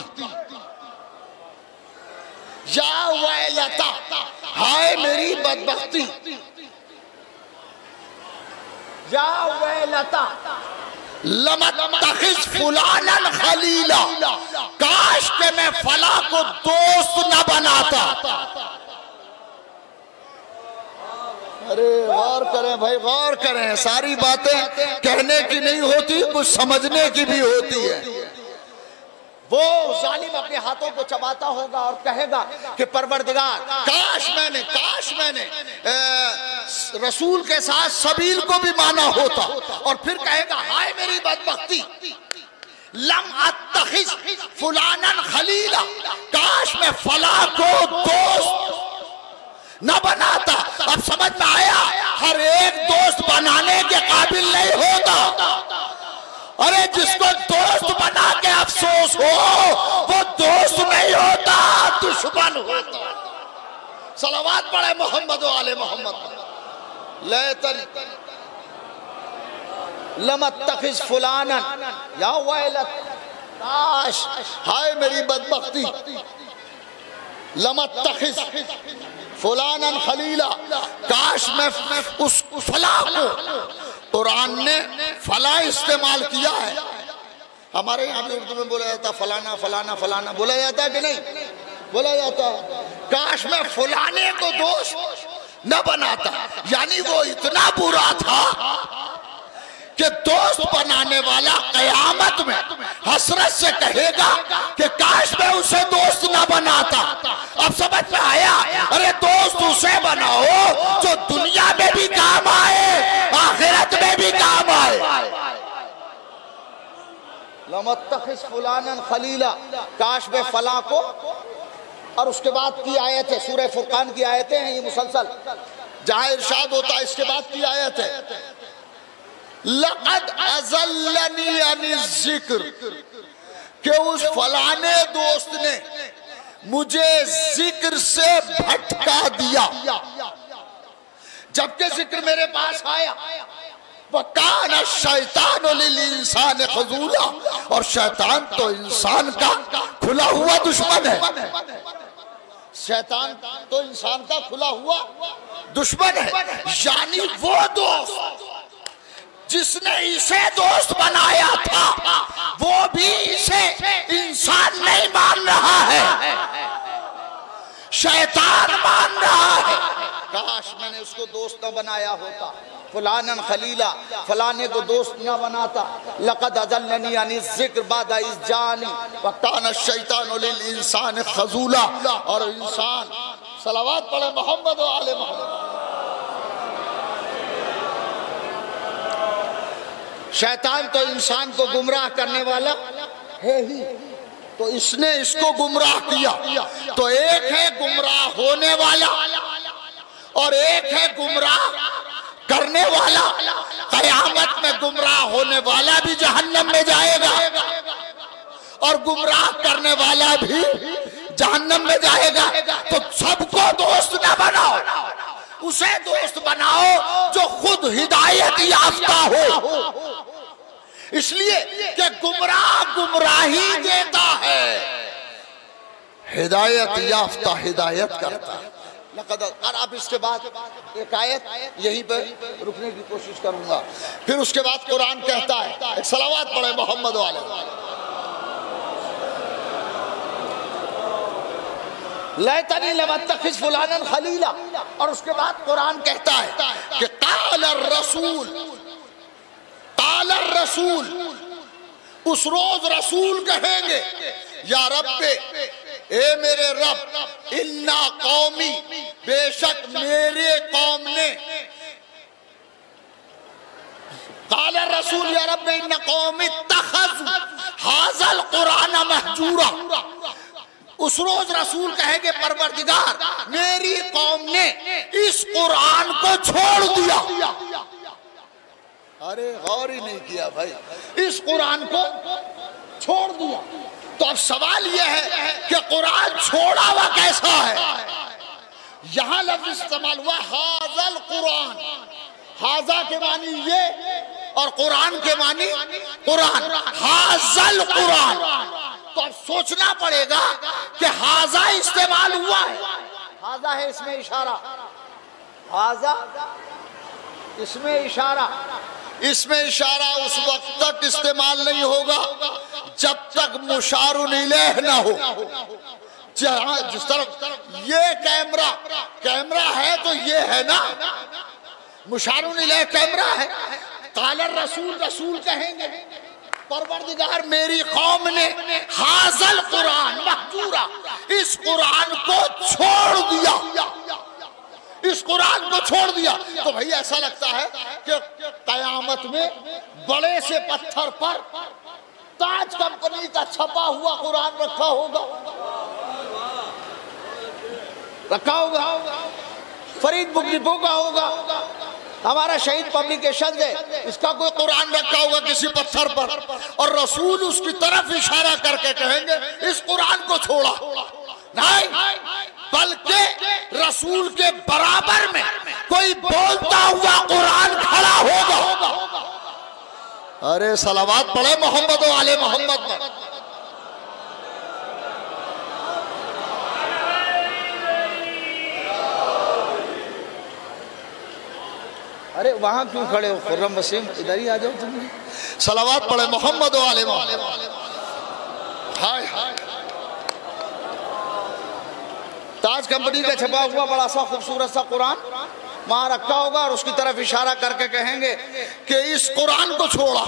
या वैलता, हाय मेरी बदबख्ती, या वैलता लमत्तखिज़ फुलानन खलीला, काश के मैं फला को दोस्त न बनाता। अरे गौर करें भाई, गौर करें, सारी बातें कहने की नहीं होती, कुछ समझने की भी होती है। वो जालिम अपने हाथों को चबाता होगा और कहेगा कि परवरदिगार काश मैंने रसूल के साथ सबील को भी माना होता। और फिर कहेगा हाय मेरी बदबख्ती, लम अत्तखिज़ फुलानन खलीला, काश मैं फला को दोस्त न बनाता। अब समझ में आया, हर एक दोस्त बनाने के काबिल नहीं होता। अरे जिसको दोस्त बना के अफसोस हो वो दोस्त नहीं होता, दुश्मन होता। सलावत पढ़े मोहम्मद वाले मोहम्मद। लेतनी लमत्तखिज़ फुलानन, या वैलत, काश, हाय मेरी बदबख्ती, लमत्तखिज़ फुलानन खलीला, काश मैं उस फला को, कुरान ने फला इस्तेमाल किया है। हमारे यहाँ भी उर्दू में बोला जाता है फलाना फलाना फलाना, बोला जाता है कि नहीं बोला जाता है। काश मैं फलाने को दोस्त न बनाता, यानी वो इतना बुरा था कि दोस्त बनाने वाला कयामत में हसरत से कहेगा कि काश मैं उसे दोस्त न बनाता। अब समझ में आया, अरे दोस्त उसे बनाओ जो दुनिया में भी काम आए, आखिरत में भी काम आए। लमत्तखिज़ फुलानन खलीला, काश मैं फला को। और उसके बाद की आयत है, सूरह फुरकान की आयतें हैं ये मुसलसल, जहां इरशाद होता है, इसके बाद की आयत है लक़द अज़ल्लनी अनिज़ ज़िक्र, कि उस फलाने दोस्त ने मुझे जिक्र से भटका दिया। जबकि जिक्र मेरे पास आया, वकान शैतान लिल इंसान खज़ूला, और शैतान तो इंसान का खुला हुआ दुश्मन है। शैतान तो इंसान का खुला हुआ दुश्मन है। यानी वो दोस्त जिसने इसे दोस्त बनाया था वो भी इसे इंसान नहीं मान रहा है, शैतान मान रहा है। काश मैंने उसको दोस्त न बनाया होता, फलानन खलीला, फलाने को दोस्त न बनाता। लक़द अज़ल्लनी अनिज़ ज़िक्र बाद इज़ जानी वकान शैतान लिल इंसान खज़ूला। और इंसान, सलावत पढ़े मोहम्मद व आले मोहम्मद। शैतान तो इंसान को गुमराह करने वाला है ही, तो इसने इसको गुमराह किया। तो एक है गुमराह होने वाला और एक है गुमराह करने वाला। कयामत में गुमराह होने वाला भी जहन्नम में जाएगा और गुमराह करने वाला भी जहन्नम में जाएगा। तो सबको दोस्त न बनाओ, उसे दोस्त बनाओ जो खुद हिदायत याफ्ता हो। इसलिए कि गुमराह गुमराही देता है, हिदायत याफ्ता हिदायत करता है। लक़द। और अब इसके बाद एक आयत यहीं पर रुकने की कोशिश करूंगा। फिर उसके बाद कुरान कहता है, एक सलावत पढ़े मोहम्मद वाले, लैतनी लम अत्तखिज़ फुलानन खलीला। और उसके बाद कुरान कहता है कि क़ाल रसूल, उस रोज रसूल कहेंगे, या रब्बे, ए मेरे रब, इन्ना कौमी, बेशक मेरे कौम ने, क़ाल रसूल या रब्बे इन्ना कौमी इत्तख़ज़ू हाज़ल कुरान महजूरा। उस रोज रसूल कहेंगे, परवरदिगार, मेरी कौम ने इस कुरान को छोड़ दिया। अरे गौर ही नहीं किया भाई, इस कुरान को छोड़ दिया। तो अब सवाल यह है कि कुरान छोड़ा हुआ कैसा है। यहां लफ्ज इस्तेमाल हुआ हाज़ल कुरान। हाजा के मानी ये और कुरान के मानी कुरान। हाज़ल कुरान। तो अब सोचना पड़ेगा कि हाजा इस्तेमाल हुआ है। हाजा है इसमें इशारा, हाजा इसमें इशारा। इसमें इशारा उस वक्त तक इस्तेमाल नहीं होगा जब तक मुशारुन इलैह ना हो। जिस तरफ ये कैमरा है तो ये है ना, मुशारुन इलैह कैमरा है। क़ाल रसूल कहेंगे, परवरदिगार मेरी कौम ने हाज़ल कुरान महजूरा, इस कुरान को छोड़ दिया, इस कुरान को छोड़ दिया। तो भाई ऐसा लगता है कि कयामत में बड़े से पत्थर पर ताज कंपनी का छपा हुआ कुरान रखा होगा, फरीद बुक डिपो का होगा, हमारा शहीद पब्लिकेशन है, इसका कोई कुरान रखा होगा किसी पत्थर पर, और रसूल उसकी तरफ इशारा करके कहेंगे इस कुरान को छोड़ा। नहीं, बल्कि रसूल के बराबर में कोई बोलता हुआ कुरान खड़ा होगा। अरे सलावत पढ़े मोहम्मद वाले मोहम्मद पर। अरे वहां क्यों खड़े हो खुर्रम वसीम, इधर ही आ जाओ तुम। सलावत पढ़े मोहम्मद वाले मोहम्मद। हाय हाय, ताज कंपनी का छपा हुआ बड़ा सा खूबसूरत सा कुरान वहां रखा होगा और उसकी तरफ इशारा करके कहेंगे कि इस कुरान को छोड़ा,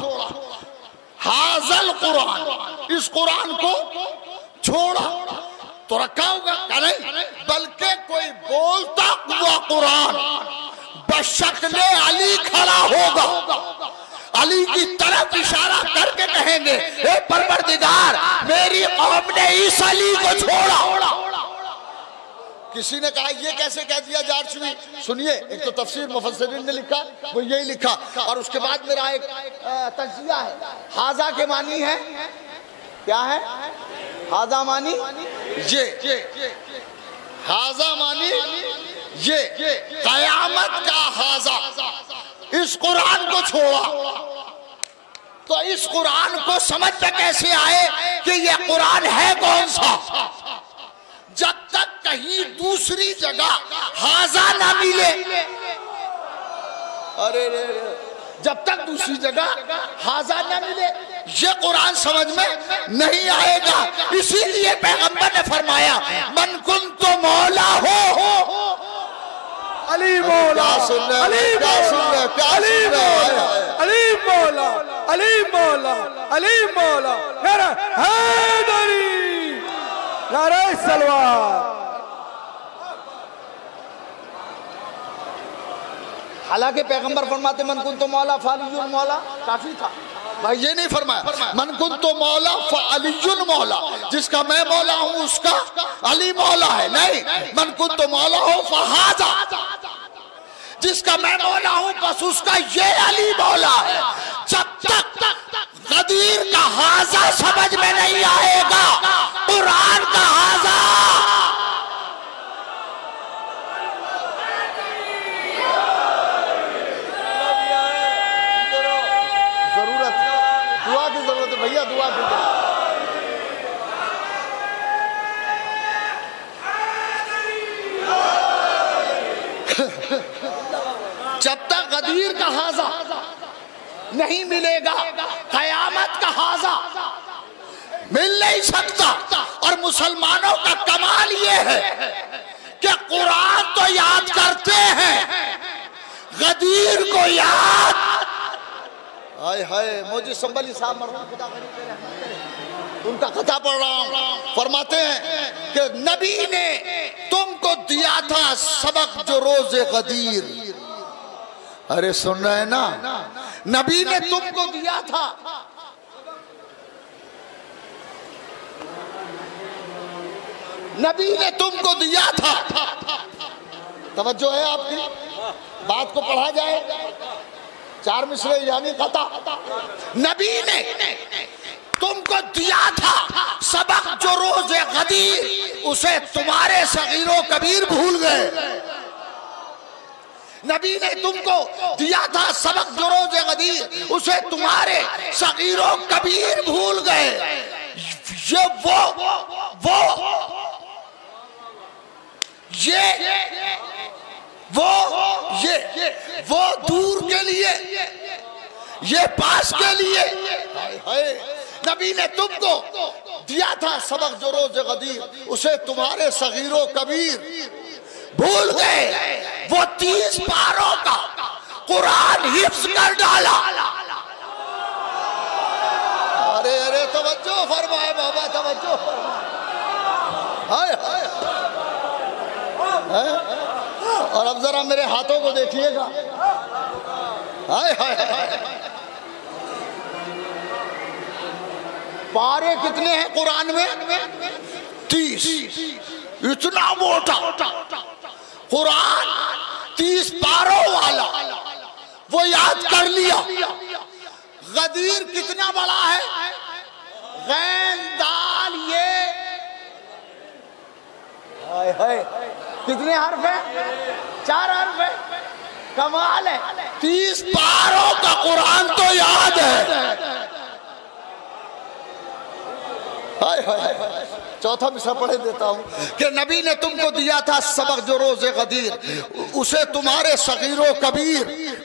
हाज़ल कुरान, इस कुरान को छोड़ा। तो रखा होगा क्या? नहीं, बल्कि कोई बोलता हुआ कुरान बशक्ले अली खड़ा होगा, अली की तरफ इशारा करके कहेंगे ए परवरदिगार मेरी कौम ने इस अली को छोड़ा। किसी ने कहा ये कैसे कह दिया जारचवी? सुनिए, एक तो तफसीर मुफस्सिरीन ने लिखा, वो यही लिखा, और उसके बाद मेरा एक तज्जिया है। हाजा के मानी है क्या है? हाजा मानी ये, हाजा मानी ये, कयामत का हाजा, इस कुरान को छोड़ा। तो इस कुरान को समझ में कैसे आए कि ये कुरान है कौन सा? जब तक कहीं दूसरी जगह हाजा ना मिले, अरे जब तक दूसरी जगह हाजा ना मिले ये कुरान समझ में नहीं आएगा। इसीलिए पैगंबर ने फरमाया मन कुन तो मौला हो अली मौला, अली मौला, अली मौला, अली मौला, अली मौला, अली मौला, नारा हैदरी, नारा सलवार। हालांकि पैगंबर फरमाते मन कुन तो मौला फालियुल मौला, काफी था भाई। ये नहीं फरमाया मन कुन तो मौला फालियुल मौला, जिसका मैं मौला हूं उसका अली मौला है। नहीं, मन कुन तो मौला हो फहाजा, जिसका मैं मौला हूं बस उसका ये अली मौला है। जब तक गदीर का हाजा समझ में नहीं आएगा कुरान का हाजा, जरूरत दुआ की जरूरत है भैया, दुआ की जरूरत। जब तक गदीर का हाजा नहीं मिलेगा कयामत का हाजा मिल नहीं सकता। और मुसलमानों का कमाल ये है कि कुरान तो याद करते हैं, गदीर को याद। हाय हाय मौजी संभली साहब मरहूम खुदा उनका कथा पढ़ रहा हूं, फरमाते हैं कि नबी ने तुमको दिया था सबक जो रोजे गदीर। अरे सुन रहे हैं ना, नबी ने तुमको दिया था, नबी ने तुमको दिया था। तवज्जो है आपकी बात को पढ़ा जाए, 4 मिसरे यानी कथा। नबी ने तुमको दिया था सबक जो रोजे गदीर, उसे तुम्हारे सगीरो कबीर भूल गए। नबी ने तुमको दिया था सबक जो रोजे गदीर, उसे तुम्हारे सगीरो कबीर भूल गए। ये वो दूर के लिए, ये पास के लिए। नबी ने तुमको दिया था सबक जो रोजे गदीर, उसे तुम्हारे सगीरो कबीर भूल गए। वो 30 पारों का कुरान हिफ्ज कर डाला। अरे अरे तवज्जो फरमाए बाबा, तवज्जो हाय हाय। और अब जरा मेरे हाथों को देखिएगा, हाय हाय हाय। पारे कितने हैं कुरान में? 30। इतना मोटा कुरान, 30 पारों वाला, वो याद कर लिया। गदीर कितना बड़ा है? गैन दाल ये हाय हाय कितने हर्फ है? 4 हर्फ है। कमाल है, 30 पारों का कुरान तो याद है। हाय हाय। चौथा मिसरा पढ़े देता हूं कि नबी ने तुमको दिया था सबक जो रोजे गदीर, उसे तुम्हारे सगीरो कबीर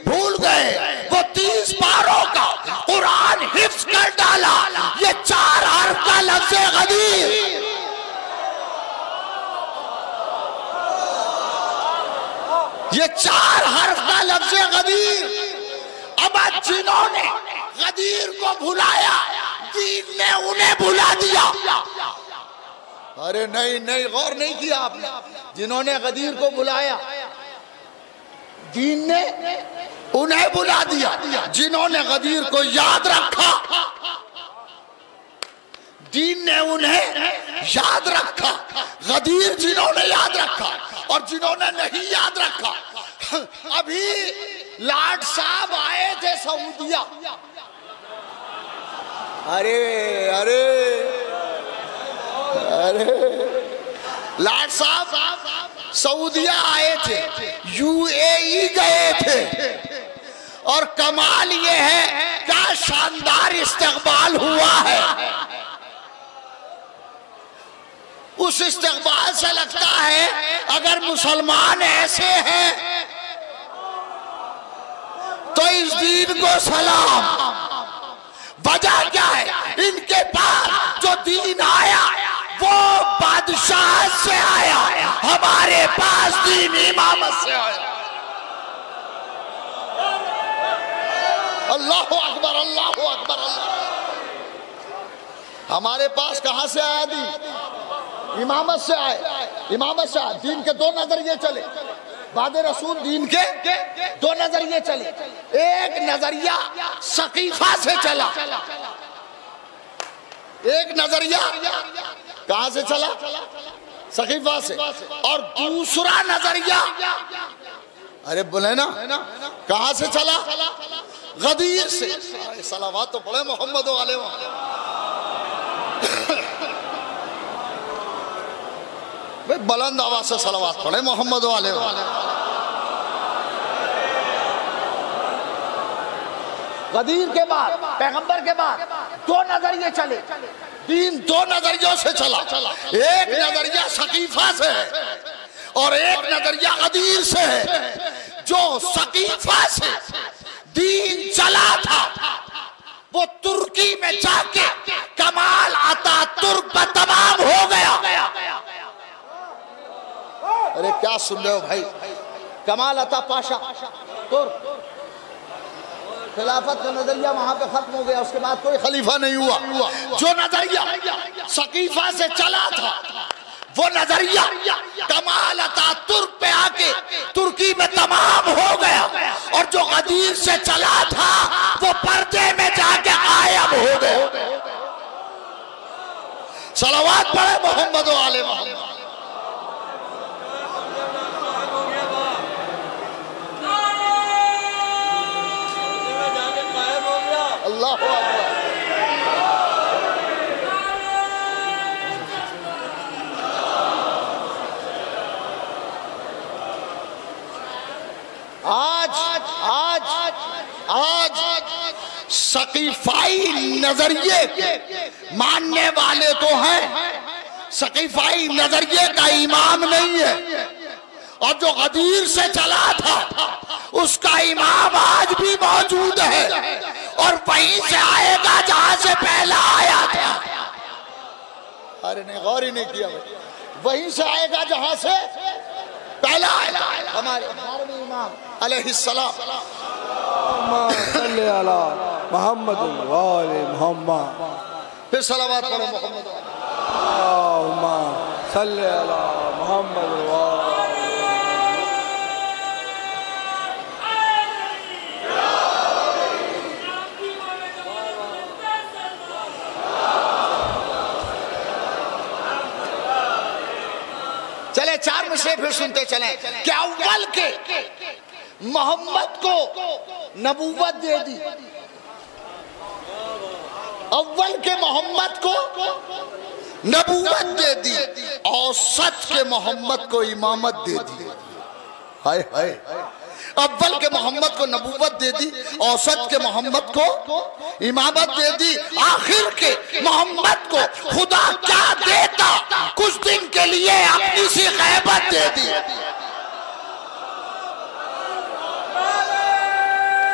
भूल गए। वो 30 पारों का कुरान हिफ्ज कर डाला। ये 4 हर्फ का लफ्ज़ गदीर। ये 4 हर्फ का लफ्ज़ गदीर। अब जिन्होंने गदीर को भुलाया, दीन ने उन्हें भुला दिया। अरे नहीं नहीं, गौर नहीं किया आपने। जिन्होंने गदीर को बुलाया, दीन ने उन्हें बुला दिया। जिन्होंने गदीर को याद रखा, दीन ने उन्हें याद रखा। गदीर जिन्होंने याद रखा और जिन्होंने नहीं याद रखा। अभी लाड साहब आए थे सऊदिया। अरे अरे अरे लाड साहब सऊदिया आए थे, यूएई गए थे। और कमाल ये है, क्या शानदार इस्तकबाल हुआ है। उस इस्तकबाल से लगता है अगर मुसलमान ऐसे हैं तो इस दीन को सलाम। वजह क्या है? इनके पास जो दीन आया वो बादशाह से आया, हमारे पास दीन इमामत से आया। अल्लाहु अकबर, अल्लाहु अकबर, अल्लाह। हमारे पास कहां से आया दीन? इमामत से आए। इमामत से आए। दीन के 2 नजरिए चले। बाद रसूल दीन के 2 नजरिए चले। एक नजरिया सकीफा से चला, एक नजरिया कहां से चला? सकीफा से। और दूसरा नजरिया, अरे बोले ना, कहां से चला? गदीर से। सलावत तो पढ़े मोहम्मद वाले। बुलंद आवाज से सलावत पढ़े मोहम्मद वाले। गदीर के बाद, पैगंबर के बाद 2 नजरिए चले। दीन 2 नजरियों से चला। एक नजरिया सकीफा से है और एक नजरिया गदीर से है, जो सकीफा से दीन चला था वो तुर्की में जाके कमाल अतातुर्क पर तमाम हो गया। अरे क्या सुन रहे हो भाई? कमाल अता पाशा तुर्क, खिलाफत का नजरिया वहां पे खत्म हो गया, उसके बाद कोई खलीफा नहीं हुआ। जो नजरिया सकीफा से चला था वो नजरिया कमाल अतातुर्क पे आके तुर्की में तमाम हो गया, और जो गदीर से चला था वो पर्दे में जाके गायब हो गया। सलावत पढ़े मोहम्मद वाले मोहम्मद। अल्लाह अकबर। आज सकीफाई नजरिए मानने वाले तो हैं, सकीफाई नजरिए का इमाम नहीं है, और जो गदीर से चला था उसका इमाम आज भी मौजूद है, और वहीं से आएगा जहां से पहला आया था। अरे नहीं, गौर ही नहीं किया भाई। वहीं से आएगा जहां से पहला आया हमारे इमाम अलैहिस्सलाम। सल्ले अला मोहम्मद वाले मोहम्मद। फिर सलावत पढ़ो मोहम्मद। सल्ले अला मोहम्मद वाले। चले चार मिसरे फिर सुनते चले। क्या अव्वल के मोहम्मद को नबूवत दे दी, अव्वल के मोहम्मद को नबूवत दे दी, औसत के मोहम्मद को इमामत दे दी। हाय हाय, अव्वल के मोहम्मद को नबूवत दे दी, औसत के मोहम्मद को इमामत दे दी, आखिर के मोहम्मद को खुदा क्या देता, कुछ दिन के लिए अपनी सी गैबत दे दी।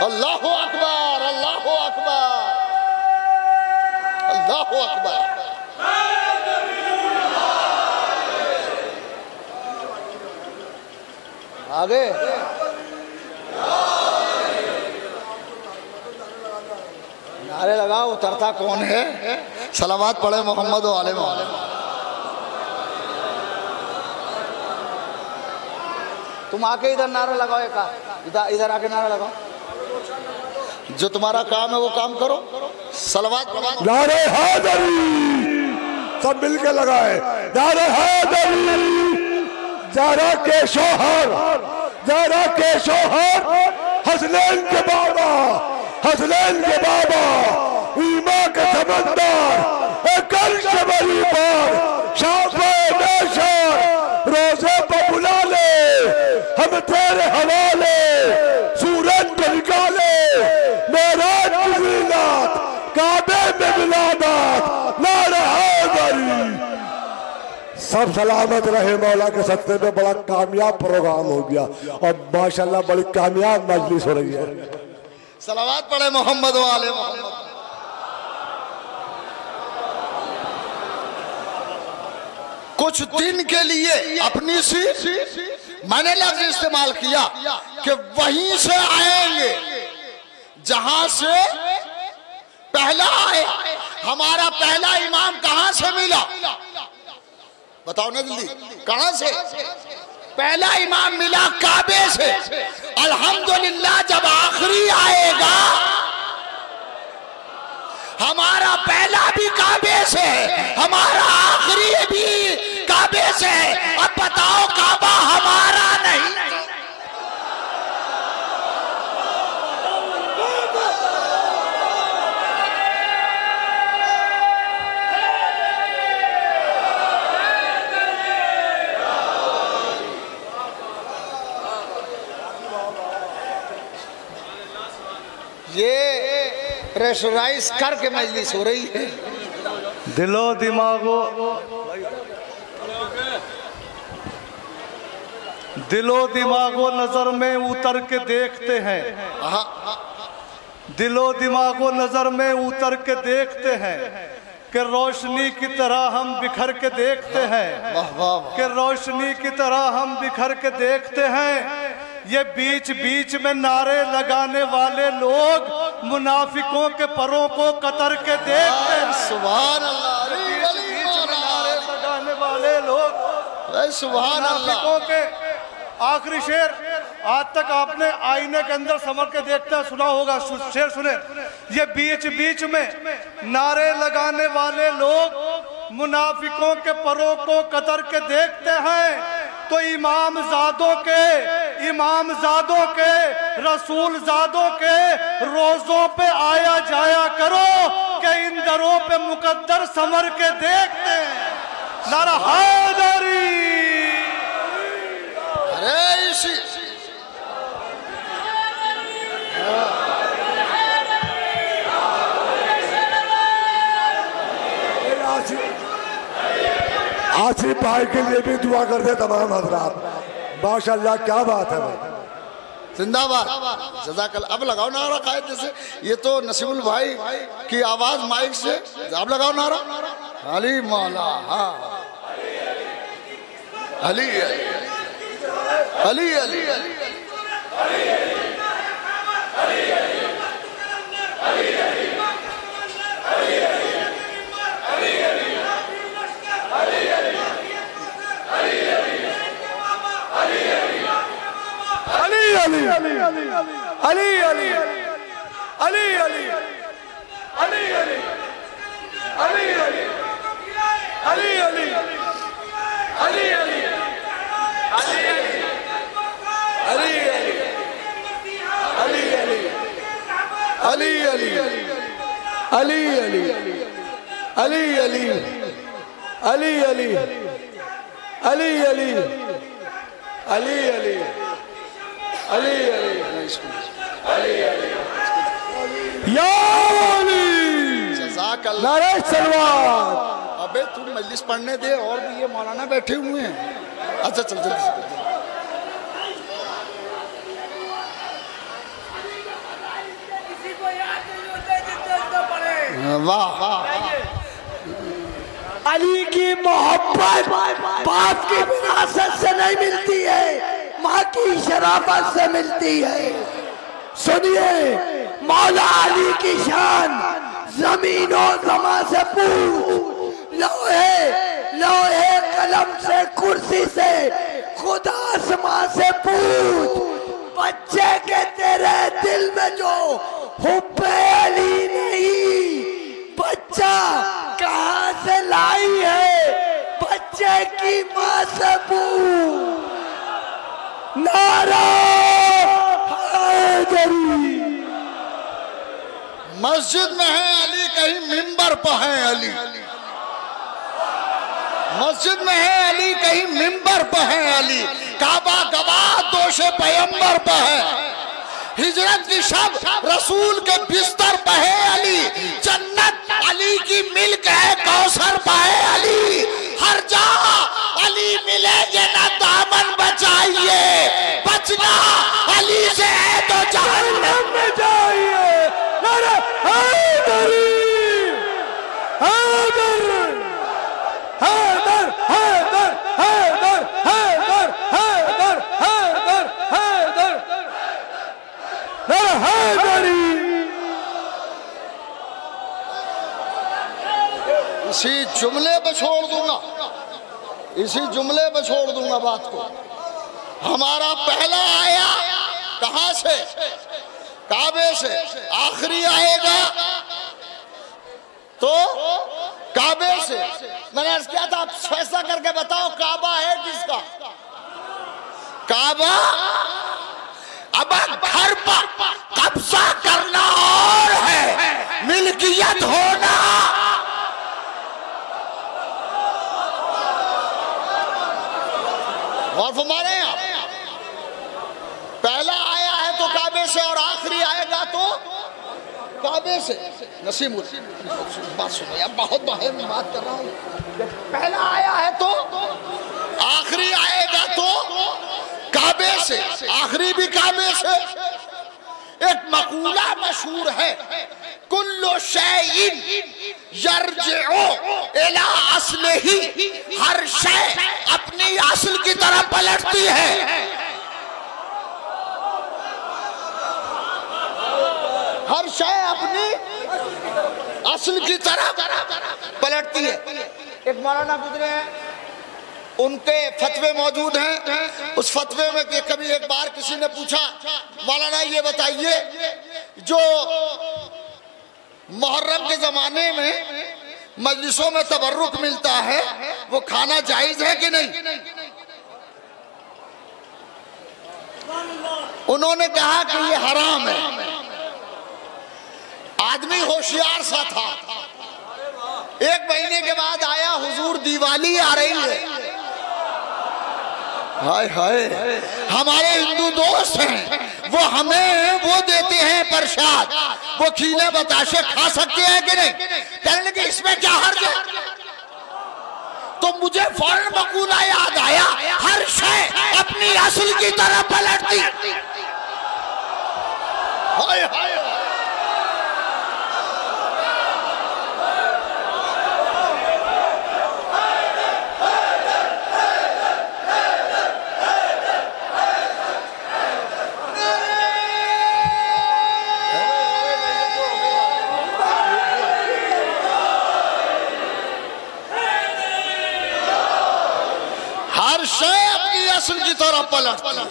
अल्लाहु अकबर, अल्लाहु अकबर, अल्लाहु अकबर। आगे नारे लगाओ, उतरता कौन है? सलावत पढ़े मोहम्मद वाले मोहम्मद। तुम आके इधर नारा लगाओ, इधर इधर आके नारा लगाओ। जो तुम्हारा काम है वो काम करो। सलावत पढ़ो। नारे हैदरी सब मिलके लगाए। नारे हैदरी, ज़हरा के शोहर, ज़हरा के शोहर, हसनैन के बाबा, हसनैन के बाबा, ईमा के समंदर, एक अर्श बरी पर, शाफ़े बेशर, रोज़े पर बुला ले, हम तेरे हवाले, सूरज को निकाले, मेराज की ज़ीनत, काबे में मिलादत, नारे हैदरी। सब सलामत रहे। मौला के सत्ते में बड़ा कामयाब प्रोग्राम हो गया, और माशाल्लाह बड़ी कामयाब मजलिस हो रही है। सलावत पढ़े मोहम्मद वाले मोहम्मद। कुछ दिन के लिए अपनी सी, मैंने लफ्ज इस्तेमाल किया कि वहीं से आएंगे जहां से पहला आए। हमारा पहला इमाम कहां से मिला? बताओ ना जल्दी, कहां से पहला इमाम मिला? काबे से। अल्हम्दुलिल्लाह जब आखिरी आएगा, हमारा पहला भी काबे से है, हमारा आखिरी भी काबे से है। अब बताओ काबा हमारा नहीं? ये प्रेशराइज करके मजलिस हो रही है। दिलो दिमागो दिलो दिमागो नजर में उतर के देखते हैं, दिलो दिमागो नजर में उतर के देखते हैं कि रोशनी की तरह हम बिखर के देखते हैं, कि रोशनी की तरह हम बिखर के देखते हैं। ये बीच बीच में नारे लगाने वाले लोग मुनाफिकों के परों को कतर के देखते हैं। सुभान अल्लाह। बीच में नारे लगाने वाले लोग मुनाफिकों के आखिरी शेर आज तक आपने आईने के अंदर समझ के देखते हैं, सुना होगा। शेर सुने, ये बीच बीच में नारे लगाने वाले लोग मुनाफिकों के परों को कतर के देखते हैं। तो इमाम जादों के रसूल जादों के रोजों पे आया जाया करो कि इन दरों पे मुकद्दर समर के देखते हैं। नारा हैदरी। अरे इसी आसिफ भाई के लिए भी दुआ कर दे तमाम हजरात। माशाल्लाह क्या बात है भाई, जिंदाबाद जज़ाकल्लाह। अब लगाओ नारा कायदे से, ये तो नसीमुल भाई की आवाज माइक से, अब लगाओ नारा। अली मौला, हाँ अली अली अली अली अली अली अली अली अली अली अली अली अली अली अली अली नारे सलवार। अबे तू मजलिस पढ़ने दे, और भी ये मौलाना बैठे हुए हैं। अच्छा चल जल्दी से। वाह वाह। अली की मोहब्बत बाप की विरासत से नहीं मिलती है, माँ की शराफत से मिलती है। सुनिए, मौला अली की शान जमीनों जमा से पूछ, लोहे कलम से, कुर्सी से, खुदा आसमां से पूछ। बच्चे के तेरे दिल में जो हुब्बे अली नहीं, बच्चा कहाँ से लाई है, बच्चे की माँ से पूछ। नारा हैदरी। मस्जिद में है अली, कहीं मिंबर पर है अली। मस्जिद में है अली, कहीं मिंबर पर है अली। काबा गवाह दोषे पैगंबर पर है। हिजरत की शब रसूल के बिस्तर पर है अली। जन्नत अली की मिल्क है, कौसर पर है अली। हर जहां अली मिलेंगे ना दामन बचाइए, बचना अली से है तो जहन्नम में जाइए। हैदरी हैदर हैदर हैदर हैदर हैदर हैदर हैदर हैदर हैदरी। इसी जुमले पे छोड़ दूंगा, इसी जुमले पे छोड़ दूंगा बात को। हमारा पहला आया कहां से? काबे से। आखिरी आएगा तो काबे से। मैंने अर्ज किया था, आप फैसला करके बताओ काबा है किसका? काबा अब घर पर कब्जा करना और है, मिल्कियत होना। और हमारे यहाँ पहला आया है तो काबे से, और आखिरी आएगा तो काबे से। नसीम बात सुनो यार, बहुत अहम बात कर रहा हूँ। पहला आया है तो आखिरी आएगा तो काबे से, आखिरी भी काबे से। एक मकूला मशहूर है, कुल्लु शैइन यरजिउ इला अस्लिही, हर शय अपनी असल की तरफ पलटती है। हर शय अपनी असल की तरफ पलटती है। एक मौलाना गुजरे हैं, उनके फतवे मौजूद हैं। उस फतवे में कभी एक बार किसी ने पूछा, मौलाना ये बताइए, जो मुहर्रम के जमाने में मजलिसों में तबर्रुक मिलता है, वो खाना जायज है कि नहीं? उन्होंने कहा कि ये हराम है। आदमी होशियार सा था। एक महीने के बाद आया, हुजूर दिवाली आ रही है। हाय हाय, हमारे हिंदू दोस्त हैं, वो हमें वो देते हैं प्रसाद, वो खीले बताशे खा सकते हैं कि नहीं? कहने लगे इसमें क्या हर्ज है? तो मुझे फौरन मकूला याद आया, हर शय अपनी असल की तरफ पलटती। हाय हाय, असल की तरफ पलटती है।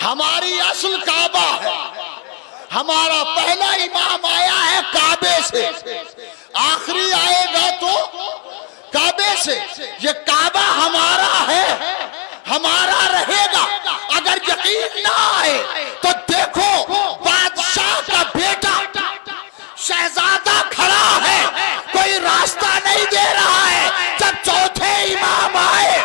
हमारी असल काबा है। हमारा पहला इमाम आया है काबे से, आखिरी आएगा तो काबे से। ये काबा हमारा है, हमारा रहेगा। अगर यकीन ना आए तो देखो, बादशाह का बेटा शहजादा खड़ा है, कोई रास्ता नहीं दे रहा है। जब चौथे इमाम आए,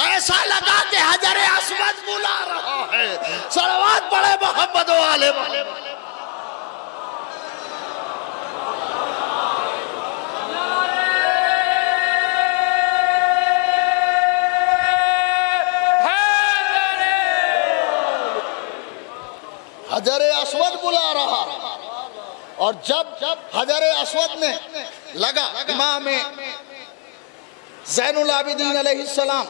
ऐसा लगा कि हजरे अस्वद बुला रहा है। सलवात पढ़े मोहम्मद वाले। हजरे अस्वद बुला रहा। और जब हजरे अस्वद ने लगा, इमाम ज़ैनुल आबिदीन अलैहिस्सलाम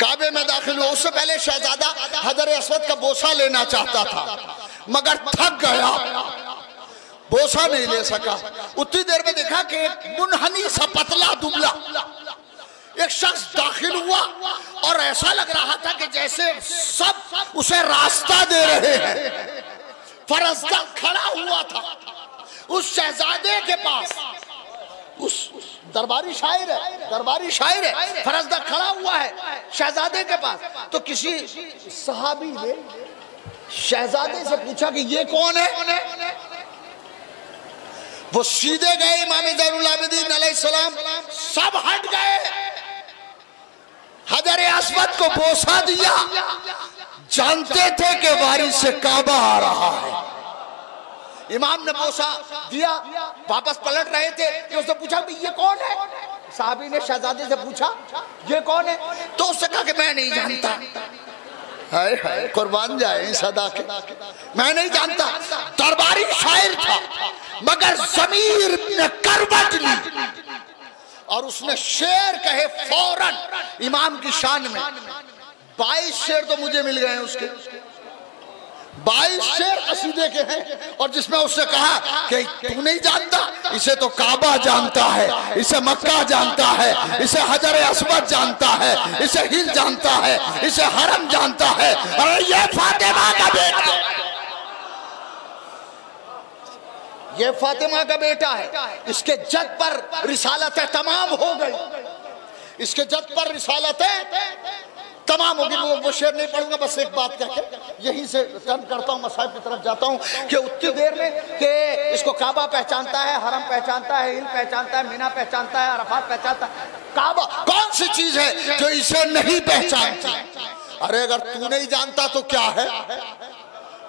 काबे में दाखिल हुआ। उससे पहले शहजादा हजर अस्वद का बोसा लेना चाहता था, मगर थक गया, बोसा नहीं ले सका। उतनी देर में देखा कि एक मुनहनी सा पतला दुबला एक शख्स दाखिल हुआ, और ऐसा लग रहा था कि जैसे सब उसे रास्ता दे रहे हैं। फरजदा खड़ा हुआ था उस शहजादे के पास। उस दरबारी शायर है, फरजदा खड़ा हुआ है शहजादे के पास। तो किसी सहाबी ने शहजादे से पूछा कि ये कौन है? वो सीधे गए इमाम ज़ैनुल आबिदीन अलैहिस्सलाम, सब हट गए, हजर अस्वद को बोसा दिया। जानते थे कि वारिस से काबा आ रहा है। इमाम ने बोसा दिया, वापस पलट रहे थे कि उसने पूछा कि ये कौन है? साहबी ने शहजादे से पूछा ये कौन है? तो उसने कहा कि मैं नहीं जानता। हाय हाय, कुर्बान जाए सदा के, मैं नहीं जानता। दरबारी शायर था, मगर ज़मीर ने करवट ली और उसने शेर कहे फौरन इमाम की शान में। 22 शेर तो मुझे मिल गए हैं उसके, 22 शेर कसीदे के हैं। और जिसमें उसने कहा कि तू नहीं जानता, इसे तो काबा जानता है, इसे मक्का जानता है, इसे हजर अस्वद जानता है, इसे हिल जानता है, इसे हरम जानता है। अरे ये फातिमा का बेटा, ये फातिमा का बेटा है। इसके जद पर रिसालतें तमाम हो गई, इसके जद पर रिसालतें तमाम होगी। वो शेर नहीं पढ़ूंगा, बस एक बात कहकर यहीं से टर्न करता हूँ, मसाइब की तरफ जाता हूँ कि उतनी देर में कि इसको काबा पहचानता है, हरम पहचानता है, हिल पहचानता है, मीना पहचानता है, अरफात पहचानता है। काबा कौन सी चीज है जो इसे नहीं पहचानती? अरे अगर तू नहीं जानता तो क्या है?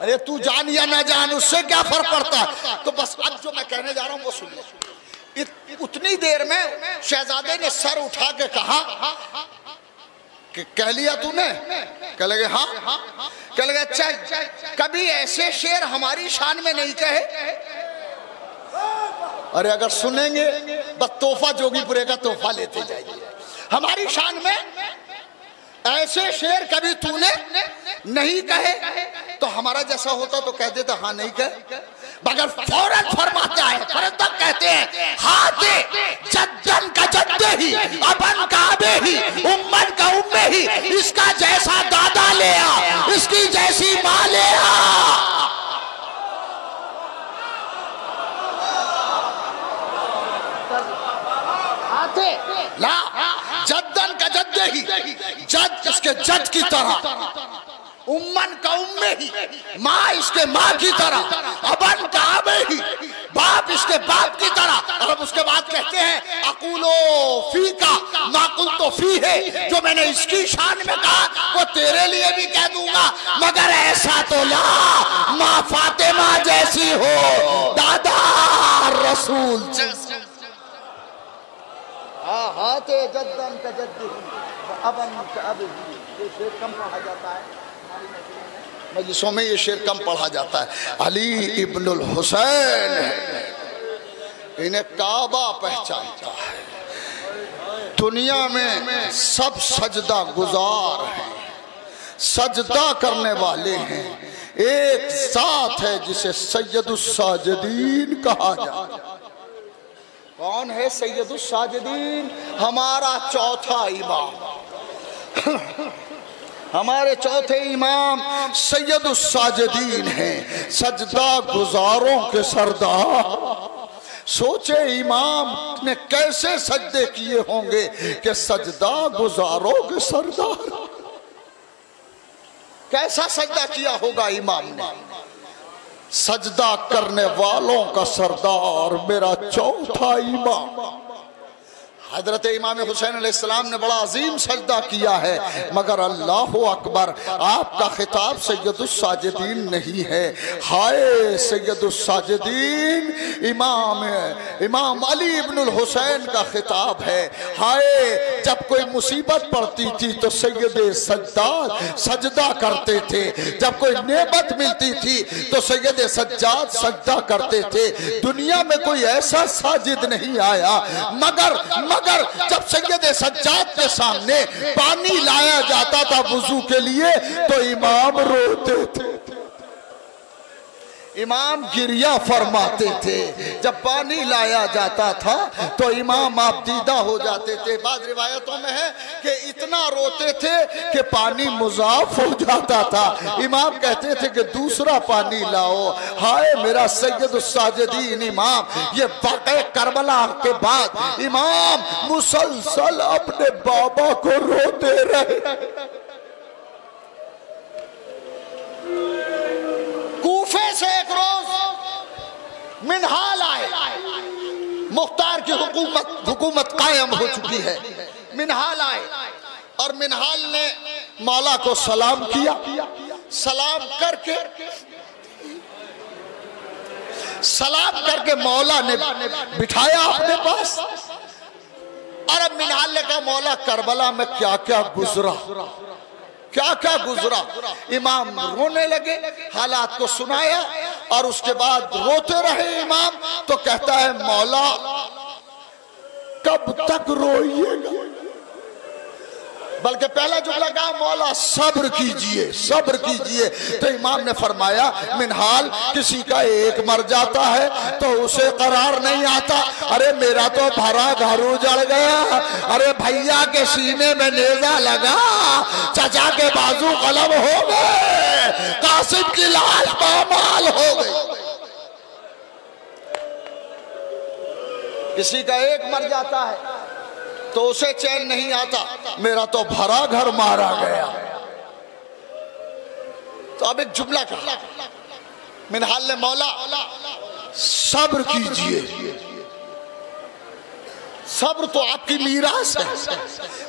अरे तू जान या ना जान उससे क्या फर्क पड़ता है। तो बस अब जो मैं कहने जा रहा हूं वो सुन लो। उतनी देर में शहजादे ने सर उठा के कहा कि कह लिया तूने? कह लगे हाँ। कह लगे अच्छा, कभी ऐसे शेर हमारी शान में नहीं कहे। अरे अगर सुनेंगे बस तोहफा जोगीपुरे का तोहफा लेते जाइए। हमारी शान में ऐसे शेर कभी तूने नहीं कहे। तो हमारा जैसा होता तो कह देता हाँ नहीं कहे, मगर फौरन फरमाता है, फौरन तक कहते हैं हाथे जद्दन का जद्दे ही, अपन काबे ही, उम्मन का उम्मे ही, इसका जैसा दादा ले आ, इसकी जैसी माँ ले आ। ला जद्दन का जद्दे ही, जद इसके जद की तरह, उम्मन का उम्मे ही, माँ इसके माँ की तरह, अबन का अबे ही, बाप इसके बाप की तरह। और उसके बाद कहते हैं अकूलो फी का माकुल तो फी है, जो मैंने इसकी शान में कहा वो तेरे लिए भी कह दूंगा, मगर ऐसा तो ला माँ फातिमा जैसी हो, दादा रसूल जैसा। हाथे जद्दन का जद्दी अबन का अबे, ये शेर कम पढ़ा जाता है मजलिसों में, ये शेर कम पढ़ा जाता है। अली इब्नुल हुसैन है, इन्हें काबा पहचानता है। दुनिया में सब सजदा गुजार हैं, सजदा करने वाले हैं। एक साथ है जिसे सैयदुस साजिदीन कहा जाता है। कौन है सैयदुस साजिदीन? हमारा चौथा इमाम। हमारे चौथे इमाम सैयदुस साजिदीन हैं, सजदा गुजारों के सरदार। सोचे इमाम ने कैसे सजदे किए होंगे कि सजदा गुजारों के सरदार। कैसा सजदा किया होगा इमाम ने? सजदा करने वालों का सरदार मेरा चौथा इमाम। हजरत इमाम हुसैन अलैहिस्सलाम ने बड़ा अजीम सजदा किया है, मगर अल्लाह अकबर, आपका खिताब सैयदुस साजिदीन नहीं है। हाय सैयदुस साजिदीन इमाम अली इब्नुल हुसैन का खिताब है। हाय जब कोई मुसीबत पड़ती थी तो सैयदे सज्जाद सजदा करते थे, जब कोई नेमत मिलती थी तो सैयदे सज्जाद सजदा करते थे। दुनिया में कोई ऐसा साजिद नहीं आया, मगर जब सैयदे सज्जाद के सामने पानी लाया जाता था वुजू के लिए तो इमाम रोते थे, इमाम गिरिया फरमाते थे। जब पानी लाया जाता था तो इमाम आप दीदा हो जाते थे। बाद रिवायतों में है कि इतना रोते थे कि पानी मुजाफ हो जाता था। इमाम कहते थे कि दूसरा पानी लाओ। हाय मेरा सैयदुस साजिदीन इमाम, ये वाक़े करबला के बाद इमाम मुसलसल अपने बाबा को रोते रहे। कूफे से एक रोज मिनहाल आए, मुख्तार की हुकूमत कायम हो चुकी है। मिनहाल आए और मिनहाल ने मौला को सलाम किया। सलाम करके मौला ने बिठाया अपने पास। और अब मिनहाल ने कहा मौला करबला में क्या क्या गुजरा, क्या क्या गुजरा। इमाम रोने लगे, हालात को सुनाया और उसके बाद रोते रहे इमाम। तो कहता है मौला कब तक रोइएगा? बल्कि पहला जुमला कहा मौला सब्र कीजिए, सब्र कीजिए। तो इमाम ने फरमाया मिनहाल, किसी का एक मर जाता है तो उसे करार नहीं आता। अरे मेरा तो भरा घर उजड़ गया, अरे भैया के सीने में नेजा लगा, चचा के बाजू कलम हो गए, कासिम की लाश पामाल हो गई। किसी का एक मर जाता है तो उसे चैन नहीं आता, मेरा तो भरा घर मारा गया। तो अब एक जुमला कहा मिनहाल ने, मौला सब्र कीजिए, सब्र तो आपकी मीरास है,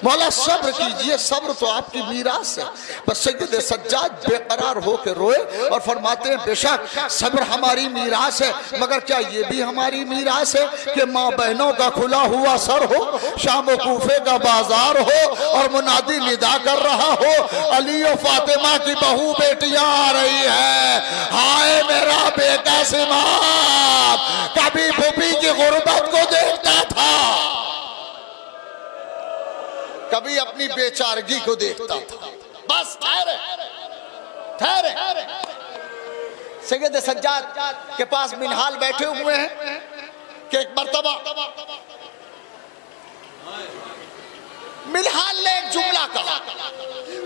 मौला सब्र कीजिए, सब्र तो आपकी मीरास है। बस सैयद सज्जाद बेकरार होकर रोए और फरमाते हैं बेशक सब्र हमारी मीरास है, मगर क्या ये भी हमारी मीरास है कि माँ बहनों का खुला हुआ सर हो, शाम व कूफे का बाजार हो और मुनादी निदा कर रहा हो, अली और फातिमा की बहू बेटियां आ रही है, हाय मेरा बेकासिम कभी फूफी की गुर्बत को देखता था, कभी अपनी बेचारगी को देखता था। बस ठहरे ठहरे। सैयद सज्जाद के पास मिनहाल बैठे हुए हैं कि एक मर्तबा मिनहाल ने एक जुमला कहा,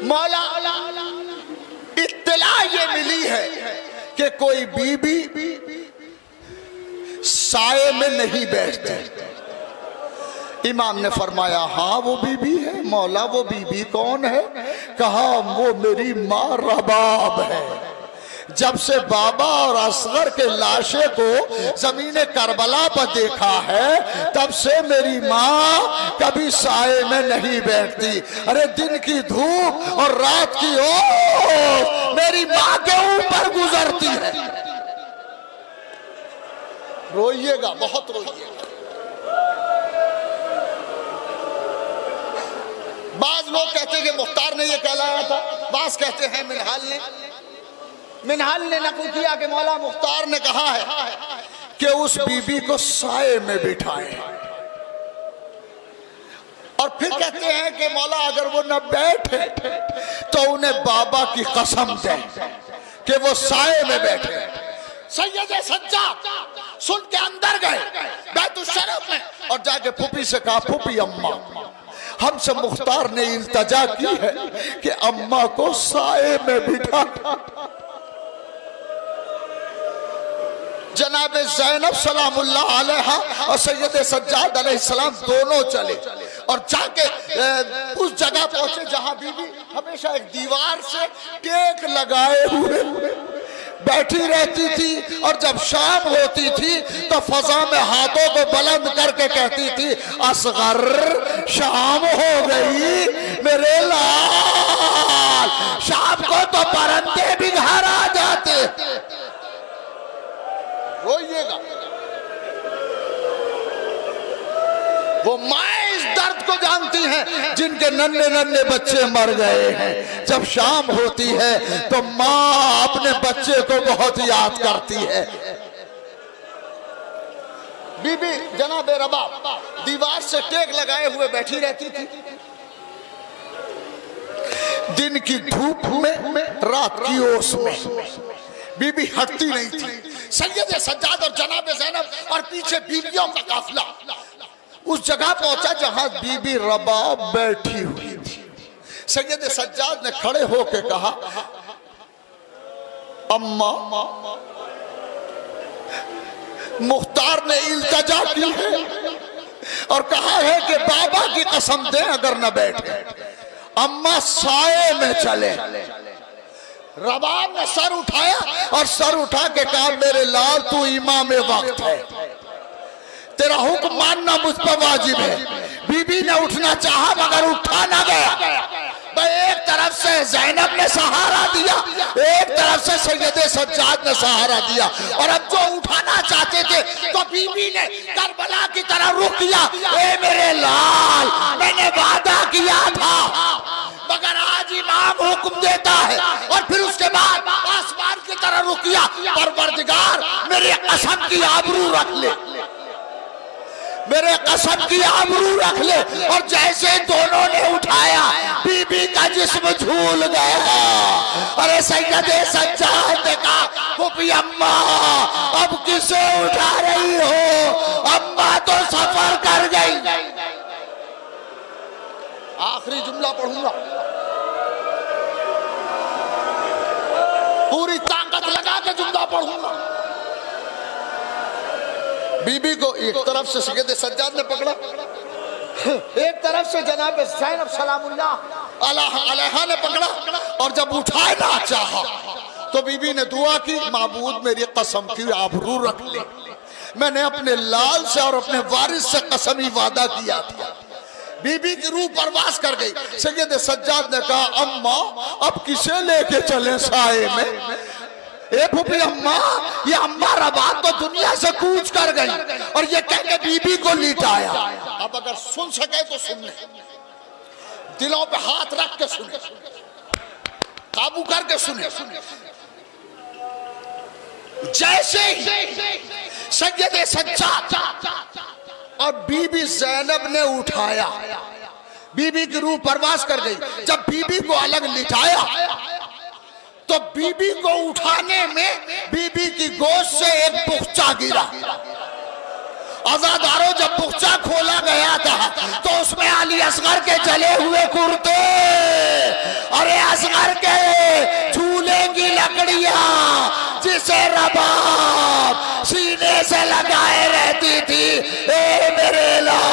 मौला इत्तला ये मिली है कि कोई बीबी साए में नहीं बैठती। इमाम ने फरमाया हाँ वो बीबी है। मौला वो बीबी कौन है? कहा वो मेरी माँ रबाब है। जब से बाबा और असगर के लाशे को जमीन करबला पर देखा है तब से मेरी माँ कभी साए में नहीं बैठती। अरे दिन की धूप और रात की ओस मेरी माँ के ऊपर गुजरती है। रोइएगा, बहुत रोइएगा। बाज लोग कहते हैं कि मुख्तार ने ये कहलाया था, बाज कहते हैं मिनहाल ने नकल किया कि मौला मुख्तार ने कहा है कि उस बीबी को साए में बिठाएं, और फिर कहते हैं कि मौला अगर वो न बैठे तो उन्हें बाबा की कसम दें कि वो साए में बैठे। सैयद सज्जाद सुन के अंदर गए बैतुशरफ में और जाके फूफी से कहा, फूफी अम्मा हमसे मुख्तार ने इल्तजा की है कि अम्मा को साए में बिठा। जनाब ज़ैनब सलामुल्लाह अलैहा और सैयद सज्जाद अलैहिस्सलाम दोनों चले और जाके उस जगह पहुंचे जहां बीबी हमेशा एक दीवार से टेक लगाए हुए बैठी रहती थी, और जब शाम होती थी तो फजा में हाथों को बुलंद करके कहती थी, असगर शाम हो गई मेरे लाल। शाम को तो परंदे भी घर आ जाते। रोइएगा। वो माँ इस दर्द को जानती हैं जिनके नन्हे नन्हे बच्चे मर गए हैं। जब शाम होती है तो माँ अपने बच्चे को बहुत याद करती है। बीबी जनाब रबाब दीवार से टेक लगाए हुए बैठी रहती थी। दिन की धूप में, रात की ओस में बीबी हटती नहीं थी। सैयद सज्जाद और जनाब ज़ैनब और पीछे बीबियों का काफिला उस जगह पहुंचा जहां बीबी रबाब बैठी हुई थी। सैयद सज्जाद ने खड़े होकर कहा, अम्मा मुख्तार ने इल्तजा की है और कहा है कि बाबा की कसम दें अगर न बैठे अम्मा साए में चले। रबाब ने सर उठाया और सर उठा के कहा, मेरे लाल तू इमाम वक्त है, तेरा हुक्म मानना मुझ पर वाजिब है। बीबी ने उठना चाहा मगर उठा ना गया। एक तरफ से ज़ैनब ने सहारा दिया, एक तरफ से सैयद सज्जाद ने सहारा दिया, और अब जो उठाना चाहते थे तो बीबी ने करबला की तरह रुक किया। ए मेरे लाल मैंने वादा किया था मगर आज इमाम हुक्म देता है, और फिर उसके बाद आसमान की तरह रुक किया। परवरदिगार मेरी कसम की आबरू रख ले, मेरे कसम की आबरू रख ले। और जैसे दोनों ने उठाया बीबी का जिस्म झूल गया। अरे सैयद सज्जाद ने कहा, फूफी अम्मा अब किसे उठा रही हो? अम्मा तो सफर कर गई। आखिरी जुमला पढ़ूंगा, पूरी ताकत लगा के जुमला पढ़ूंगा। बीबी को एक तरफ से सैयद सज्जाद ने पकड़ा, एक तरफ से जनाब ज़ैनब सलामुल्लाह अलैहा ने पकड़ा, और जब उठाना चाहा तो बीबी ने दुआ की, माबूद मेरी कसम की आबरू रख ले, मैंने अपने लाल से और अपने वारिस से कसमी वादा किया था। बीबी की रूह परवास कर गई। सैयद सज्जाद ने कहा अम्मा अब किसे लेके चले साए में? ए फूफी अम्मा, ये अम्मा रबात तो दुनिया से कूच कर गई और ये कह के बीबी को लिटाया। अब अगर सुन सके तो सुन ले, दिलों पे हाथ रख के सुने, काबू करके सुने। जैसे ही सैयद सज्जाद और बीबी ज़ैनब ने उठाया, बीबी की रूह परवास कर गई। जब बीबी को अलग लिटाया तो बीबी को उठाने में बीबी की गोद से एक पुख्चा गिरा। आजादारों, जब पुख्चा खोला गया था तो उसमें अली असगर के जले हुए कुर्ते, अरे असगर के झूले की लकड़ियां जिसे रबाब सीने से लगाए रहती थी। ए मेरे लाल